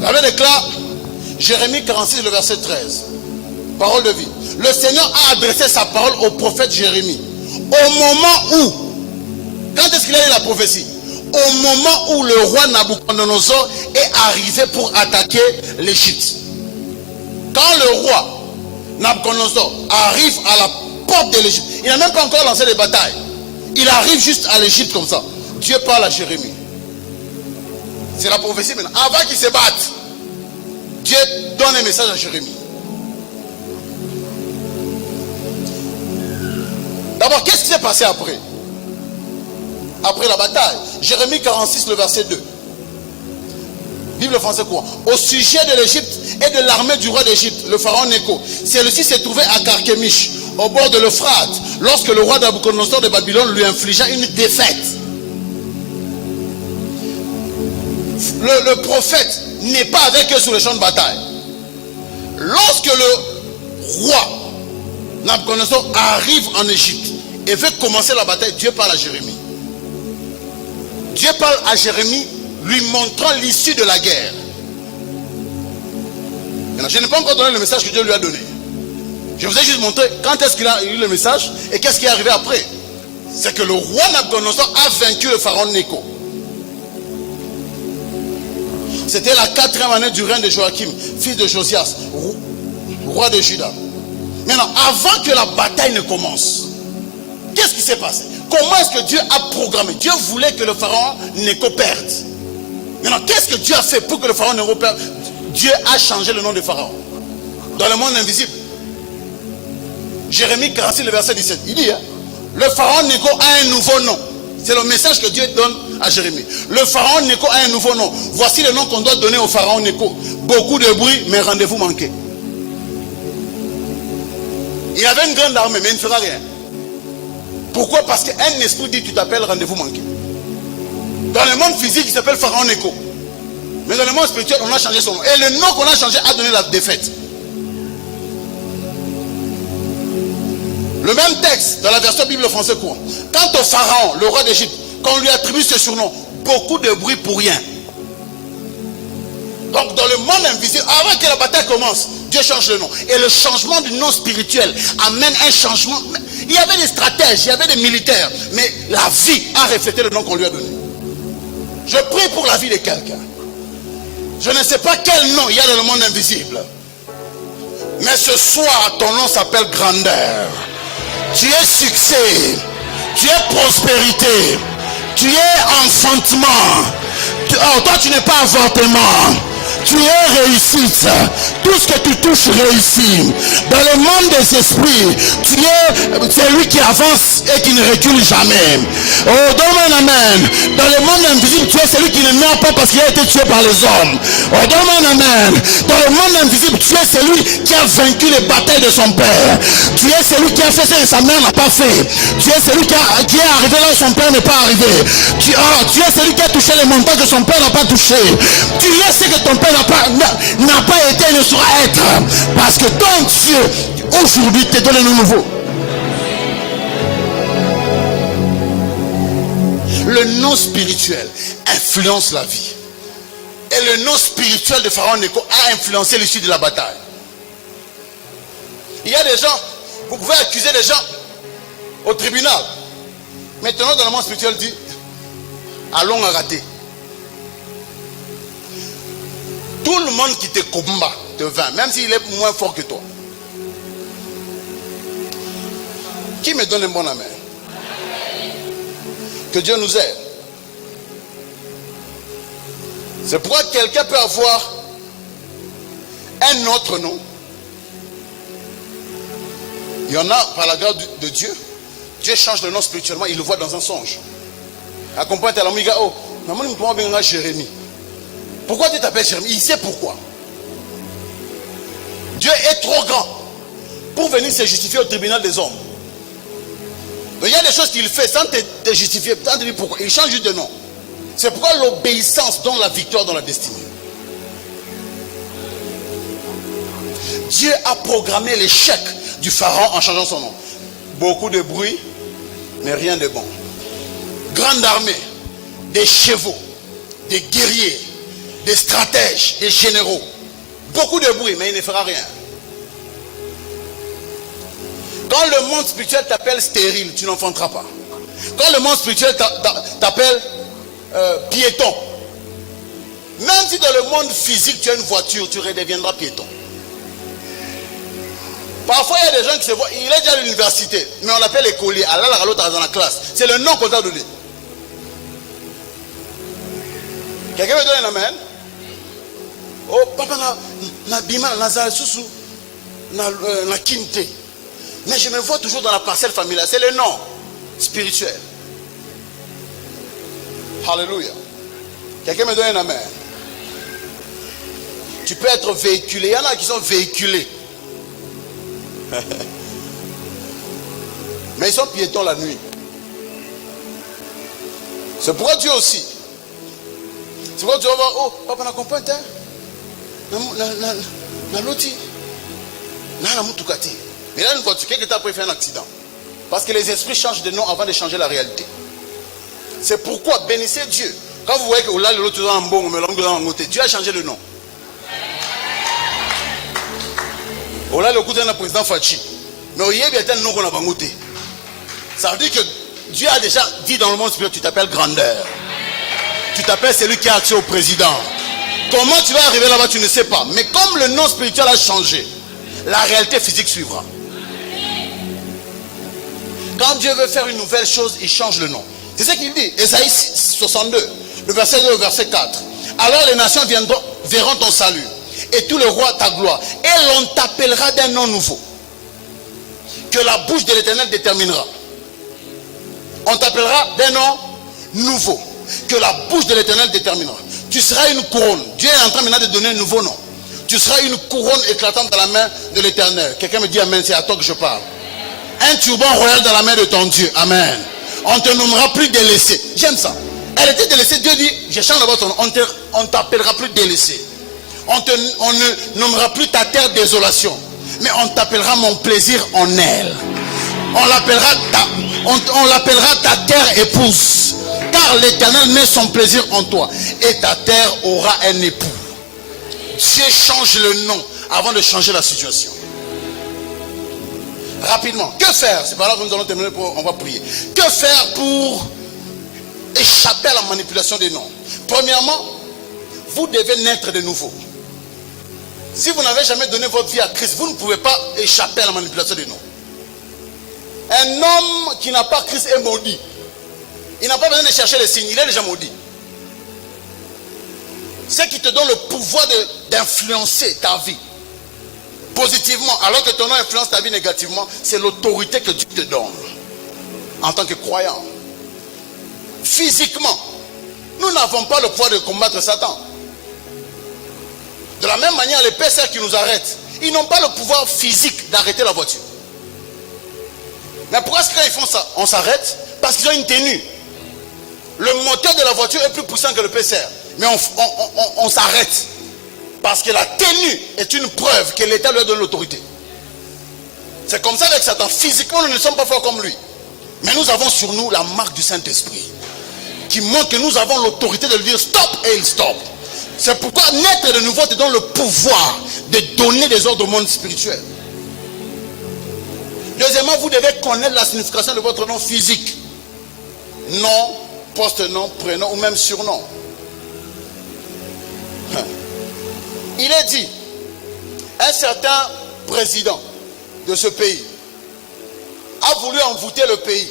La Bible déclare, Jérémie 46, le verset 13. Parole de vie. Le Seigneur a adressé sa parole au prophète Jérémie. Au moment où, quand est-ce qu'il a eu la prophétie? Au moment où le roi Nabucodonosor est arrivé pour attaquer l'Égypte. Quand le roi Nabucodonosor arrive à la porte de l'Égypte, il n'a même pas encore lancé les batailles. Il arrive juste à l'Égypte comme ça. Dieu parle à Jérémie. C'est la prophétie maintenant. Avant qu'ils se battent, Dieu donne un message à Jérémie. D'abord, qu'est-ce qui s'est passé après? Après la bataille. Jérémie 46, le verset 2. Bible française courant. Au sujet de l'Égypte et de l'armée du roi d'Égypte, le pharaon Nécho, celui-ci s'est trouvé à Carchemish, au bord de l'Euphrate, lorsque le roi Nabucodonosor de Babylone lui infligea une défaite. Le prophète n'est pas avec eux sur le champ de bataille. Lorsque le roi Nabucodonosor arrive en Égypte et veut commencer la bataille, Dieu parle à Jérémie. Dieu parle à Jérémie, lui montrant l'issue de la guerre. Maintenant, je n'ai pas encore donné le message que Dieu lui a donné. Je vous ai juste montré quand est-ce qu'il a eu le message et qu'est-ce qui est arrivé après. C'est que le roi Nabucodonosor a vaincu le pharaon Nécho. C'était la 4e année du règne de Joachim, fils de Josias, roi de Juda. Maintenant, avant que la bataille ne commence, qu'est-ce qui s'est passé? Comment est-ce que Dieu a programmé? Dieu voulait que le pharaon Néco perde. Maintenant, qu'est-ce que Dieu a fait pour que le pharaon Néco perde? Dieu a changé le nom de pharaon. Dans le monde invisible. Jérémie 46, le verset 17. Il dit, le pharaon Néco a un nouveau nom. C'est le message que Dieu donne à Jérémie. Le pharaon Néco a un nouveau nom. Voici le nom qu'on doit donner au pharaon Néco. Beaucoup de bruit, mais rendez-vous manqué. Il avait une grande armée, mais il ne fera rien. Pourquoi? Parce qu'un esprit dit, tu t'appelles rendez-vous manqué. Dans le monde physique, il s'appelle pharaon Néco. Mais dans le monde spirituel, on a changé son nom. Et le nom qu'on a changé a donné la défaite. Le même texte, dans la version Bible française courant. Quant au pharaon, le roi d'Égypte, qu'on lui attribue ce surnom, beaucoup de bruit pour rien. Donc dans le monde invisible, avant que la bataille commence, Dieu change le nom. Et le changement du nom spirituel amène un changement. Il y avait des stratèges, il y avait des militaires, mais la vie a reflété le nom qu'on lui a donné. Je prie pour la vie de quelqu'un. Je ne sais pas quel nom il y a dans le monde invisible. Mais ce soir, ton nom s'appelle grandeur. Tu es succès. Tu es prospérité. Tu es enfantement. Toi, tu n'es pas avortement. Tu es réussite. Tout ce que tu touches réussit. Dans le monde des esprits, tu es celui qui avance et qui ne recule jamais. Oh, donne un amen. Dans le monde invisible, tu es celui qui ne meurt pas parce qu'il a été tué par les hommes. Oh, donne un amen. Dans le monde invisible, tu es celui qui a vaincu les batailles de son père. Tu es celui qui a fait ce que sa mère n'a pas fait. Tu es celui qui est arrivé là où son père n'est pas arrivé. Tu es celui qui a touché les montagnes que son père n'a pas touché. Tu es ce que ton père n'a pas été et ne saura être. Parce que ton Dieu aujourd'hui te donne un nom nouveau. Le nom spirituel influence la vie. Et le nom spirituel de Pharaon Néco a influencé l'issue de la bataille. Il y a des gens, vous pouvez accuser des gens au tribunal. Maintenant dans le monde spirituel dit, allons à rater. Tout le monde qui te combat te vainc, même s'il est moins fort que toi. Qui me donne un bon amen? Que Dieu nous aide. C'est pourquoi quelqu'un peut avoir un autre nom. Il y en a par la grâce de Dieu. Dieu change le nom spirituellement, il le voit dans un songe. Accompagne ta l'amiga, oh, maman me dit Jérémie. Pourquoi tu t'appelles Jérémie? Il sait pourquoi. Dieu est trop grand pour venir se justifier au tribunal des hommes. Donc il y a des choses qu'il fait sans te justifier, sans te dire pourquoi. Il change juste de nom. C'est pourquoi l'obéissance donne la victoire dans la destinée. Dieu a programmé l'échec du pharaon en changeant son nom. Beaucoup de bruit, mais rien de bon. Grande armée, des chevaux, des guerriers, des stratèges, des généraux. Beaucoup de bruit, mais il ne fera rien. Quand le monde spirituel t'appelle stérile, tu n'enfanteras pas. Quand le monde spirituel t'appelle piéton, même si dans le monde physique tu as une voiture, tu redeviendras piéton. Parfois il y a des gens qui se voient, il est déjà à l'université, mais on l'appelle écolier, à l'autre dans la classe. C'est le nom qu'on t'a donné. Quelqu'un me donne un amen? Oh, papa, na bima, na zasusu, na kinte. Mais je me vois toujours dans la parcelle familiale. C'est le nom spirituel. Alléluia. Quelqu'un me donne un amen. Tu peux être véhiculé. Il y en a qui sont véhiculés. Mais ils sont piétons la nuit. C'est pourquoi Dieu aussi. C'est pourquoi tu vas voir, oh, papa n'a compris, na loti, na mutukati. Mais là, une voiture, quelque temps après, fait un accident. Parce que les esprits changent de nom avant de changer la réalité. C'est pourquoi bénissez Dieu. Quand vous voyez que là, l'autre est en bon, mais Dieu a changé le nom. Là, le coup d'un président Fachi. Mais il y a bien un nom qu'on a bangoté. Ça veut dire que Dieu a déjà dit dans le monde spirituel, tu t'appelles grandeur. Tu t'appelles celui qui a accès au président. Comment tu vas arriver là-bas, tu ne sais pas. Mais comme le nom spirituel a changé, la réalité physique suivra. Quand Dieu veut faire une nouvelle chose, il change le nom. C'est ce qu'il dit. Ésaïe 62, le verset 2 au verset 4. Alors les nations verront ton salut, et tous les rois ta gloire. Et l'on t'appellera d'un nom nouveau, que la bouche de l'Éternel déterminera. On t'appellera d'un nom nouveau, que la bouche de l'Éternel déterminera. Tu seras une couronne. Dieu est en train maintenant de donner un nouveau nom. Tu seras une couronne éclatante dans la main de l'Éternel. Quelqu'un me dit amen, c'est à toi que je parle. Un turban royal dans la main de ton Dieu. Amen. On ne te nommera plus délaissé. J'aime ça. Elle était délaissée. Dieu dit, je change d'abord ton nom. On ne t'appellera plus délaissé. On ne nommera plus ta terre désolation. Mais on t'appellera mon plaisir en elle. On l'appellera ta terre épouse. Car l'Éternel met son plaisir en toi. Et ta terre aura un époux. Dieu change le nom avant de changer la situation. Rapidement, que faire? C'est par là que nous allons terminer, on va prier. Que faire pour échapper à la manipulation des noms? Premièrement, vous devez naître de nouveau. Si vous n'avez jamais donné votre vie à Christ, vous ne pouvez pas échapper à la manipulation des noms. Un homme qui n'a pas Christ est maudit. Il n'a pas besoin de chercher les signes, il est déjà maudit. Ce qui te donne le pouvoir d'influencer ta vie positivement, alors que ton nom influence ta vie négativement, c'est l'autorité que Dieu te donne en tant que croyant. Physiquement, nous n'avons pas le pouvoir de combattre Satan. De la même manière, les pêcheurs qui nous arrêtent, ils n'ont pas le pouvoir physique d'arrêter la voiture. Mais pourquoi est-ce que quand ils font ça, on s'arrête? Parce qu'ils ont une tenue. Le moteur de la voiture est plus puissant que le pêcheur. Mais on s'arrête. Parce que la tenue est une preuve que l'État lui a donné l'autorité. C'est comme ça avec Satan. Physiquement, nous ne sommes pas forts comme lui. Mais nous avons sur nous la marque du Saint-Esprit, qui montre que nous avons l'autorité de lui dire stop et il stop. C'est pourquoi naître de nouveau te donne le pouvoir de donner des ordres au monde spirituel. Deuxièmement, vous devez connaître la signification de votre nom physique. Nom, poste-nom, prénom ou même surnom. Il est dit, un certain président de ce pays a voulu envoûter le pays.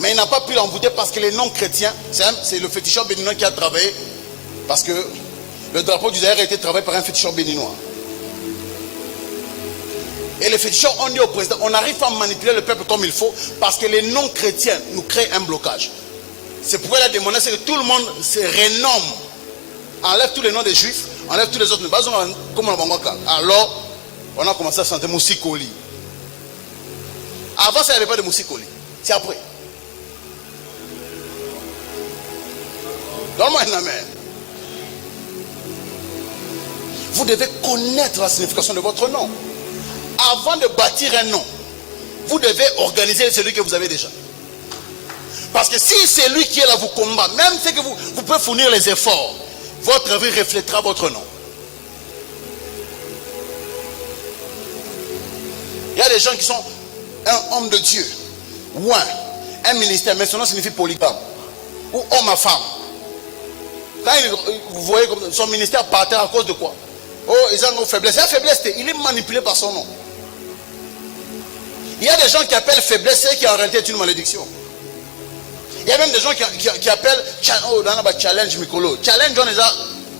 Mais il n'a pas pu l'envoûter parce que les non-chrétiens, c'est le féticheur béninois qui a travaillé. Parce que le drapeau du Zaïre a été travaillé par un féticheur béninois. Et les féticheurs ont dit au président, on n'arrive pas à manipuler le peuple comme il faut parce que les non-chrétiens nous créent un blocage. C'est pourquoi il a demandé que tout le monde se renomme. Enlève tous les noms des juifs, enlève tous les autres noms. Alors, on a commencé à chanter Moussikoli. Avant, ça, il n'y avait pas de Moussikoli. C'est après. Donne-moi un amen. Vous devez connaître la signification de votre nom. Avant de bâtir un nom, vous devez organiser celui que vous avez déjà. Parce que si c'est lui qui est là, vous combat, même si que vous pouvez fournir les efforts, votre vie reflètera votre nom. Il y a des gens qui sont un homme de Dieu, ou un ministère, mais son nom signifie polygame, ou homme à femme. Quand vous voyez comme son ministère partait à cause de quoi? Oh, ils ont une faiblesse. La faiblesse, il est manipulé par son nom. Il y a des gens qui appellent faiblesse et qui en réalité est une malédiction. Il y a même des gens qui appellent challenge Mikolo. Challenge, on a des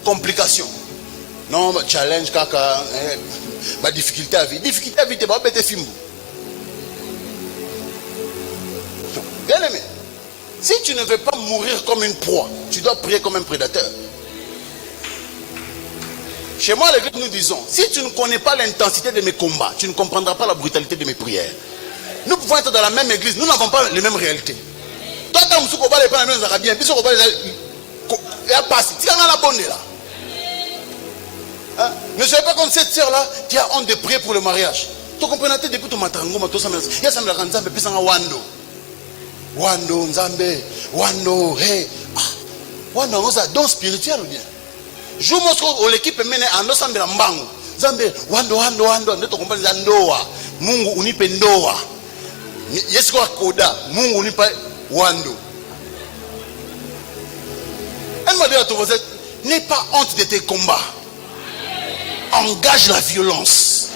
complications. Non, challenge, kaka, difficulté à vie. Difficulté à vie, tu vas pas film. Bien aimé, si tu ne veux pas mourir comme une proie, tu dois prier comme un prédateur. Chez moi, à l'église, nous disons, si tu ne connais pas l'intensité de mes combats, tu ne comprendras pas la brutalité de mes prières. Nous pouvons être dans la même église, nous n'avons pas les mêmes réalités. Toi, tu as un combat, les mêmes arabiens, puis ce combat, il a passé. Tu as la bonne là. Ne savez pas comme cette sœur-là qui a honte de prier pour le mariage. Tu comprends depuis ton matango, tu il y a ça, mais Nzambe, puis ça wando. Wando, Nzambe, wando, hey. Wando, c'est un don spirituel ou bien? Je vous montre que l'équipe mène en ensemble de mbango. Zambe, wando, ne te comprends pas ndoa. Mungu unipe ndoa. Yesu kwa koda, Mungu unipe wando. Elle m'a dit à toi, n'aie pas honte de tes combats. Engage la violence.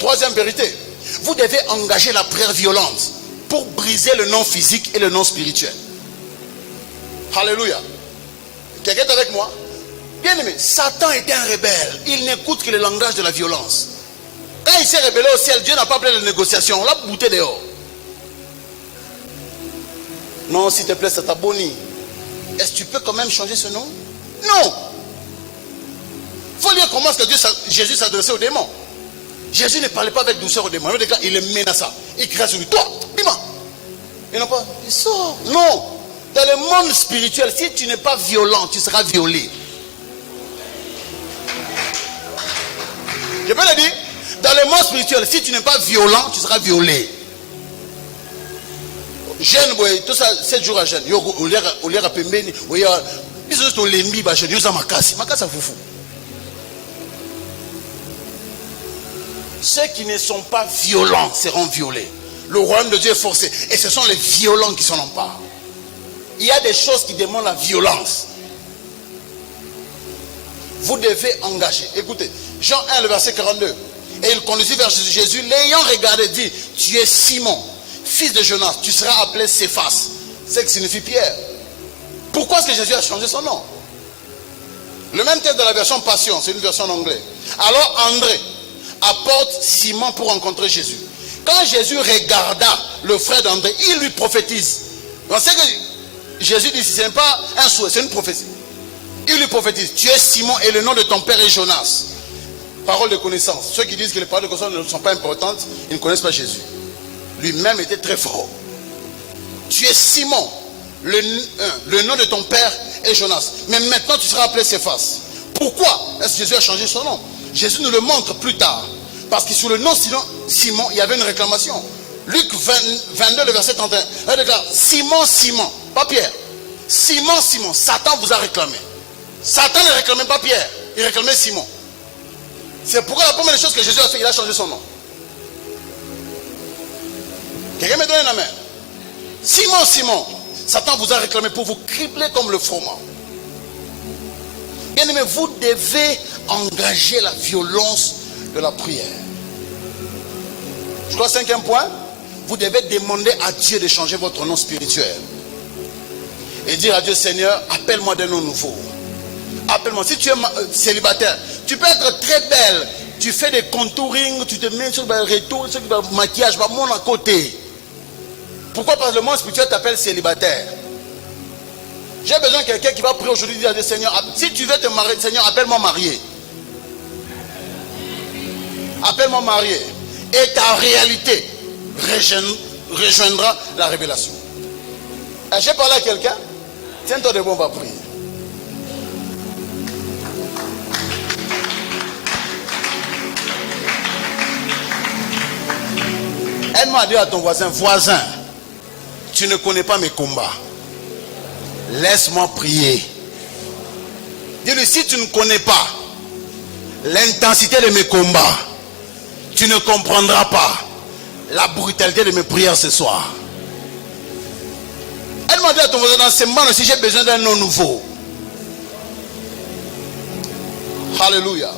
Troisième vérité, vous devez engager la prière violente pour briser le non physique et le non spirituel. Alléluia. Quelqu'un est avec moi? Bien aimé, Satan était un rebelle. Il n'écoute que le langage de la violence. Quand il s'est rebellé au ciel, Dieu n'a pas appelé les négociations. On l'a bouté dehors. Non, s'il te plaît, ça t'abonne. Est-ce que tu peux quand même changer ce nom? Non. Il faut lire comment est-ce que Jésus s'adressait aux démons. Jésus ne parlait pas avec douceur aux démons. Il les menaçait. Il criait sur lui. Toi, bima. Ils n'ont pas. Il sort. Non. Dans le monde spirituel, si tu n'es pas violent, tu seras violé. Je peux le dire. Dans le monde spirituel, si tu n'es pas violent, tu seras violé. Jeune, tout ça, 7 jours à jeune. Au lieu de pembeni, ils sont l'ennemi, ils sont makasi. Makasi, foufou. Ceux qui ne sont pas violents seront violés. Le royaume de Dieu est forcé. Et ce sont les violents qui s'en emparent. Il y a des choses qui demandent la violence. Vous devez engager. Écoutez, Jean 1, le verset 42. Et il conduisit vers Jésus, l'ayant regardé, dit, tu es Simon, fils de Jonas, tu seras appelé Céphas. C'est ce qui signifie Pierre. Pourquoi est-ce que Jésus a changé son nom? Le même texte de la version Passion, c'est une version en anglais. Alors André apporte Simon pour rencontrer Jésus. Quand Jésus regarda le frère d'André, il lui prophétise. On sait que Jésus dit, ce n'est pas un souhait, c'est une prophétie. Il lui prophétise, tu es Simon et le nom de ton père est Jonas. Parole de connaissance. Ceux qui disent que les paroles de connaissance ne sont pas importantes, ils ne connaissent pas Jésus. Lui-même était très fort. Tu es Simon, le nom de ton père est Jonas. Mais maintenant tu seras appelé Céphas. Pourquoi est-ce que Jésus a changé son nom? Jésus nous le montre plus tard. Parce que sous le nom Simon, il y avait une réclamation. Luc 22, le verset 31. Il déclare, Simon, Simon, pas Pierre. Simon, Simon, Satan vous a réclamé. Satan ne réclamait pas Pierre, il réclamait Simon. C'est pourquoi la première chose que Jésus a fait, il a changé son nom. Quelqu'un me donne un amen. Simon, Simon, Satan vous a réclamé pour vous cribler comme le froment. Bien aimé, vous devez engager la violence de la prière. Je crois, cinquième point, vous devez demander à Dieu de changer votre nom spirituel. Et dire à Dieu, Seigneur, appelle-moi d'un nom nouveau. Appelle-moi. Si tu es célibataire, tu peux être très belle. Tu fais des contouring, tu te mets sur le retour, sur le maquillage, mon à côté. Pourquoi? Parce que le monde spirituel t'appelle célibataire. J'ai besoin de quelqu'un qui va prier aujourd'hui et dire à Dieu, Seigneur, si tu veux te marier, Seigneur, appelle-moi marié. Appelle-moi marié. Et ta réalité rejoindra la révélation. J'ai parlé à quelqu'un. Tiens-toi debout, on va prier. Aide-moi à dire à ton voisin, tu ne connais pas mes combats. Laisse-moi prier. Dis-lui, si tu ne connais pas l'intensité de mes combats, tu ne comprendras pas la brutalité de mes prières ce soir. Elle m'a dit à ton voisin, dans ce moment aussi, j'ai besoin d'un nom nouveau. Alléluia.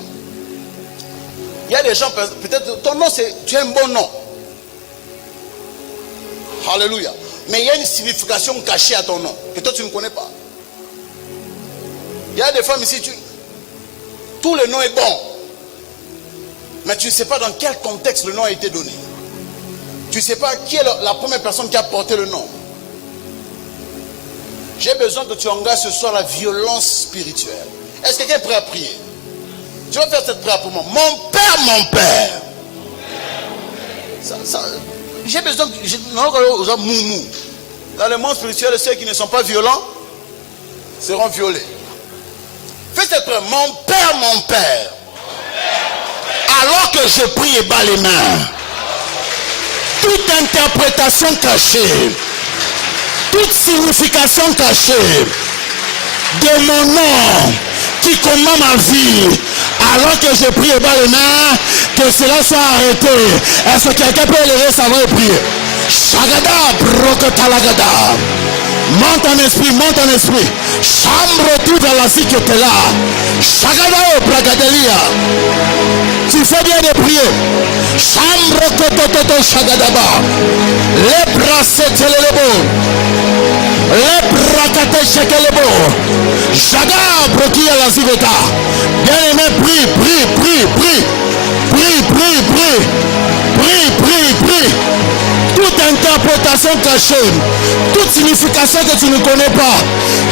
Il y a des gens, peut-être ton nom, tu as un bon nom. Alléluia. Mais il y a une signification cachée à ton nom que toi tu ne connais pas. Il y a des femmes ici, tout le nom est bon. Mais tu ne sais pas dans quel contexte le nom a été donné. Tu ne sais pas qui est la première personne qui a porté le nom. J'ai besoin que tu engages ce soir la violence spirituelle. Est-ce que quelqu'un est prêt à prier? Tu vas faire cette prière pour moi. Mon Père, mon Père. J'ai besoin que moumou. Dans le monde spirituel, ceux qui ne sont pas violents seront violés. Fais cette prière. Mon Père, mon Père. Alors que je prie et bats les mains, toute interprétation cachée, toute signification cachée de mon nom qui commande ma vie, alors que je prie et bats les mains, que cela soit arrêté. Est-ce que quelqu'un peut élever sa voix et prier? Shagada brokotalagada. Monte en esprit, monte en esprit. Chambre tout dans la vie qui était là. Shagada bragadelia. Tu fais bien de prier. Chambre kototo shagadaba. Les bras setelebo. Les bras kate shekelebo. Jagabre qui a la ziveta. Bien aimé, prie. Prie. Toute interprétation cachée, toute signification que tu ne connais pas,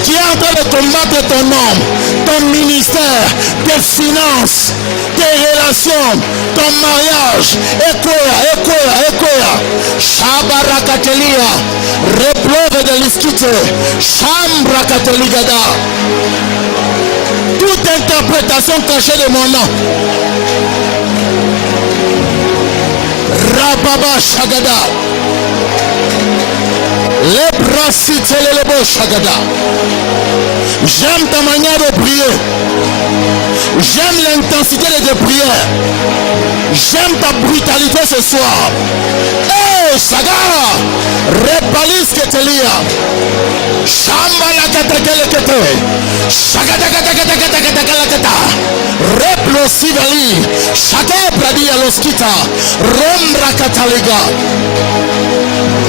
qui est en train de combattre ton homme, ton ministère, tes finances, tes relations, ton mariage, Ekoya, Shabarakatelia, replove de l'iskite, Shambrakateligada. Toute interprétation cachée de mon nom. Rababa Shagada. Les bras les beaux Shagada. J'aime ta manière de prier. J'aime l'intensité de tes prières. J'aime ta brutalité ce soir. Hey Shagara. Repalis Ketelia. Shambala Katakelekete. Shagada. Replosivali. Shakabradia Loskita. Rombra Kataliga.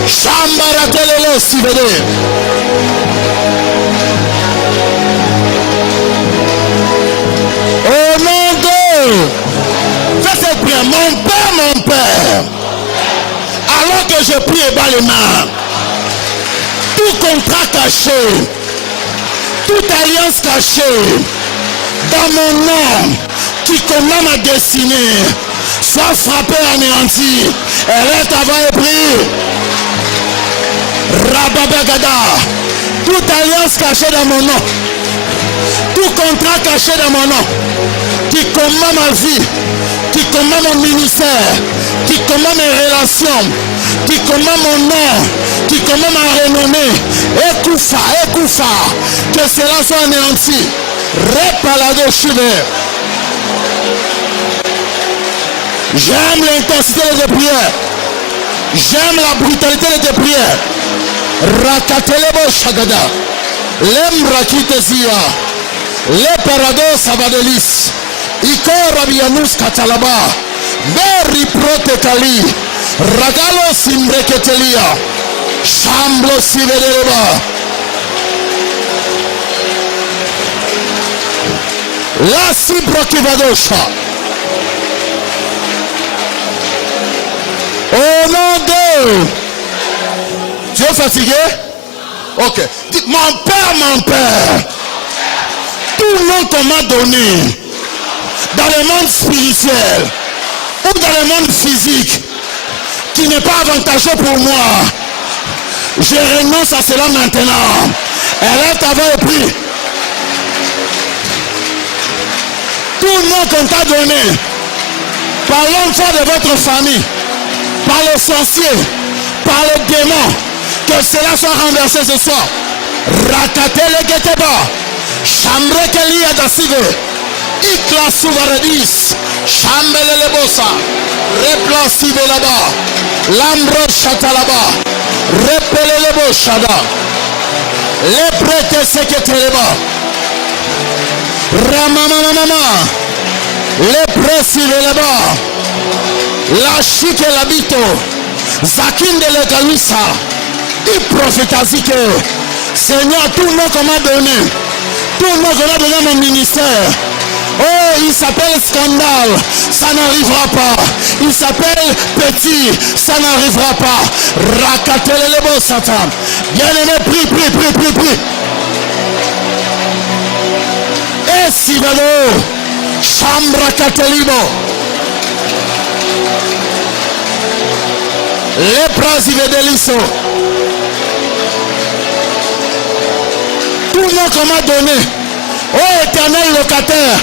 Shambara Telelo Sivede. Au nom de fais cette prière. Mon Père, alors que je prie et bats les mains, tout contrat caché, toute alliance cachée dans mon nom qui commande ma destinée soit frappée, anéantie. Elle est avant et prie. Rababagada. Toute alliance cachée dans mon nom, tout contrat caché dans mon nom, qui commande ma vie, qui commande mon ministère, qui commande mes relations, qui commande mon nom, qui commande ma renommée, Ekoufa, que cela soit anéanti. Repalado Chiver. J'aime l'intensité de tes prières. J'aime la brutalité de tes prières. Rakatelebo Shagada. Lemrakitezia. Le parados avadelis. Iko rabianus katalaba. Meri protekali. Ragalo simbreketelia. Shamblo sivedeleba. La sibrokivadosha. Au nom de... Tu es fatigué? Ok. Dites, mon Père, tout le monde qu'on m'a donné dans le monde spirituel ou dans le monde physique qui n'est pas avantageux pour moi, je renonce à cela maintenant. Elle est avant le prix. Tout le monde qu'on t'a donné par l'enfant de votre famille, par le sorcier, par le démon, que cela soit renversé ce soir. Rakatele Geteba, Chambre Kelia Dasive, Ikla Souvaredis, Chambele Lebosa, Replasive là-bas, Lambro Chatalaba, Repele Lebo Shada, Les prêtres Seketeleba, Ramamamama, Les Pressive là-bas. La chic et l'habito, Zakin de l'Egalissa, il prophétise que Seigneur, tout le monde qu'on m'a donné, tout le monde qu'on a donné mon ministère, oh, il s'appelle scandale, ça n'arrivera pas. Il s'appelle petit, ça n'arrivera pas. Rakatele le beau Satan. Bien aimé, prie. Et si vado, Chambra Catelibo. Les brasives de l'ISO. Tout le monde qu'on m'a donné. Oh éternel locataire.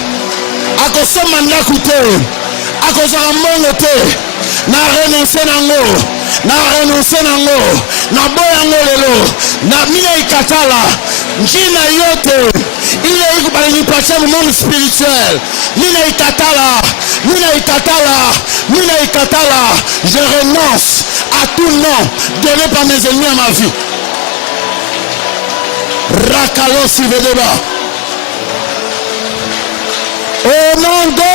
A cause de mandat coûté. A cause de mon côté. Na renoncé nango. Na boyango lelo. Na mine ikatala. Njina yote. Il est ikubalinipatia le monde spirituel. Mina ikatala. Je renonce à tout nom donné par mes ennemis à ma vie. Rakalo Sivedeba. Au nom de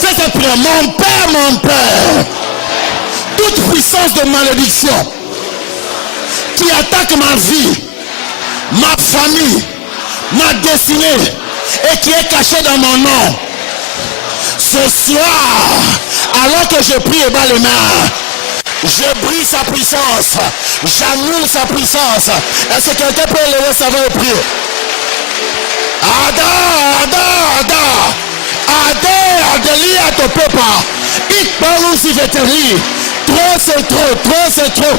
Fais cette prière. Mon Père, toute puissance de malédiction qui attaque ma vie, ma famille, ma destinée et qui est cachée dans mon nom, ce soir, alors que je prie et bats les mains, je brise sa puissance, j'annule sa puissance. Est-ce que quelqu'un peut lever sa voix et prier? Adelia te peut pas. Il parle aussi vétérinaire. Trop c'est trop.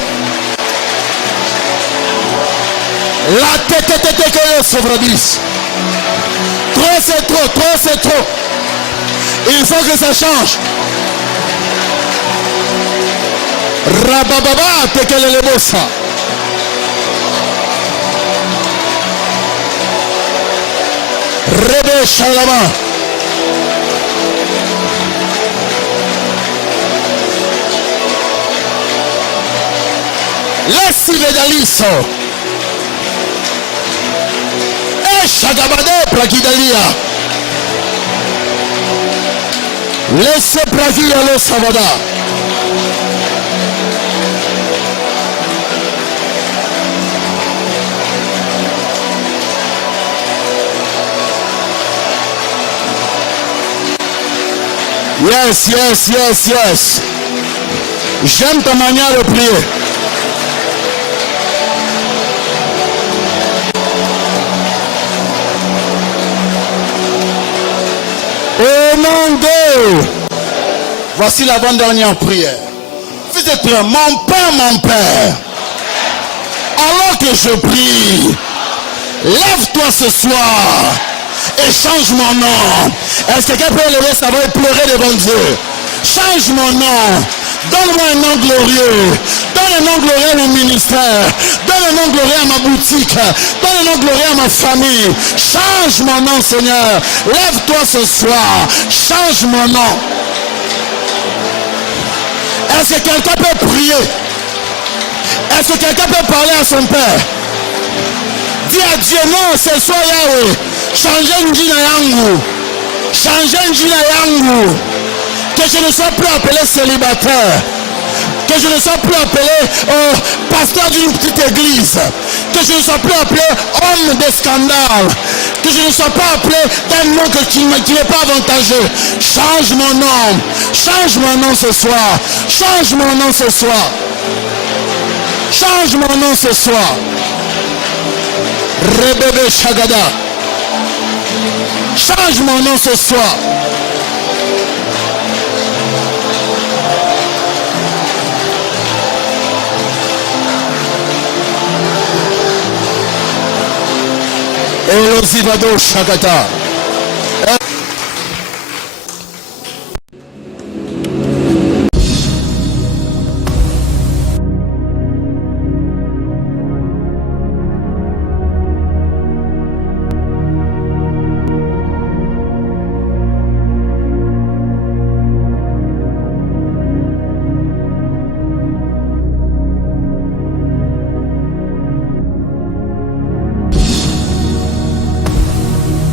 La tête que le sauvradis. Trop c'est trop. Il faut que ça change. Rabababa tekele lebosa. Rebe Shalama. Laisse Vedaliso. Shagabade Pragidalia. Laisse Pragia lo Savada. Yes. J'aime ta manière de prier. Au nom de... Voici l'avant-dernière prière. Fais cette prière. Mon Père. Alors que je prie, lève-toi ce soir et change mon nom. Est-ce que quelqu'un peut lever sa voix et pleurer devant Dieu? Change mon nom. Donne-moi un nom glorieux. Donne un nom glorieux à mon ministère. Donne un nom glorieux à ma boutique. Donne un nom glorieux à ma famille. Change mon nom, Seigneur. Lève-toi ce soir. Change mon nom. Est-ce que quelqu'un peut prier? Est-ce que quelqu'un peut parler à son Père? Dis à Dieu, non, ce soir, Yahweh. Changez njina yangu. Changez njina yangu. Que je ne sois plus appelé célibataire. Que je ne sois plus appelé pasteur d'une petite église. Que je ne sois plus appelé homme de scandale. Que je ne sois pas appelé d'un nom qui n'est pas avantageux. Change mon nom. Change mon nom ce soir. Change mon nom ce soir. Change mon nom ce soir. Rebebe Shagada. Change mon nom ce soir. Elozivado Shagata.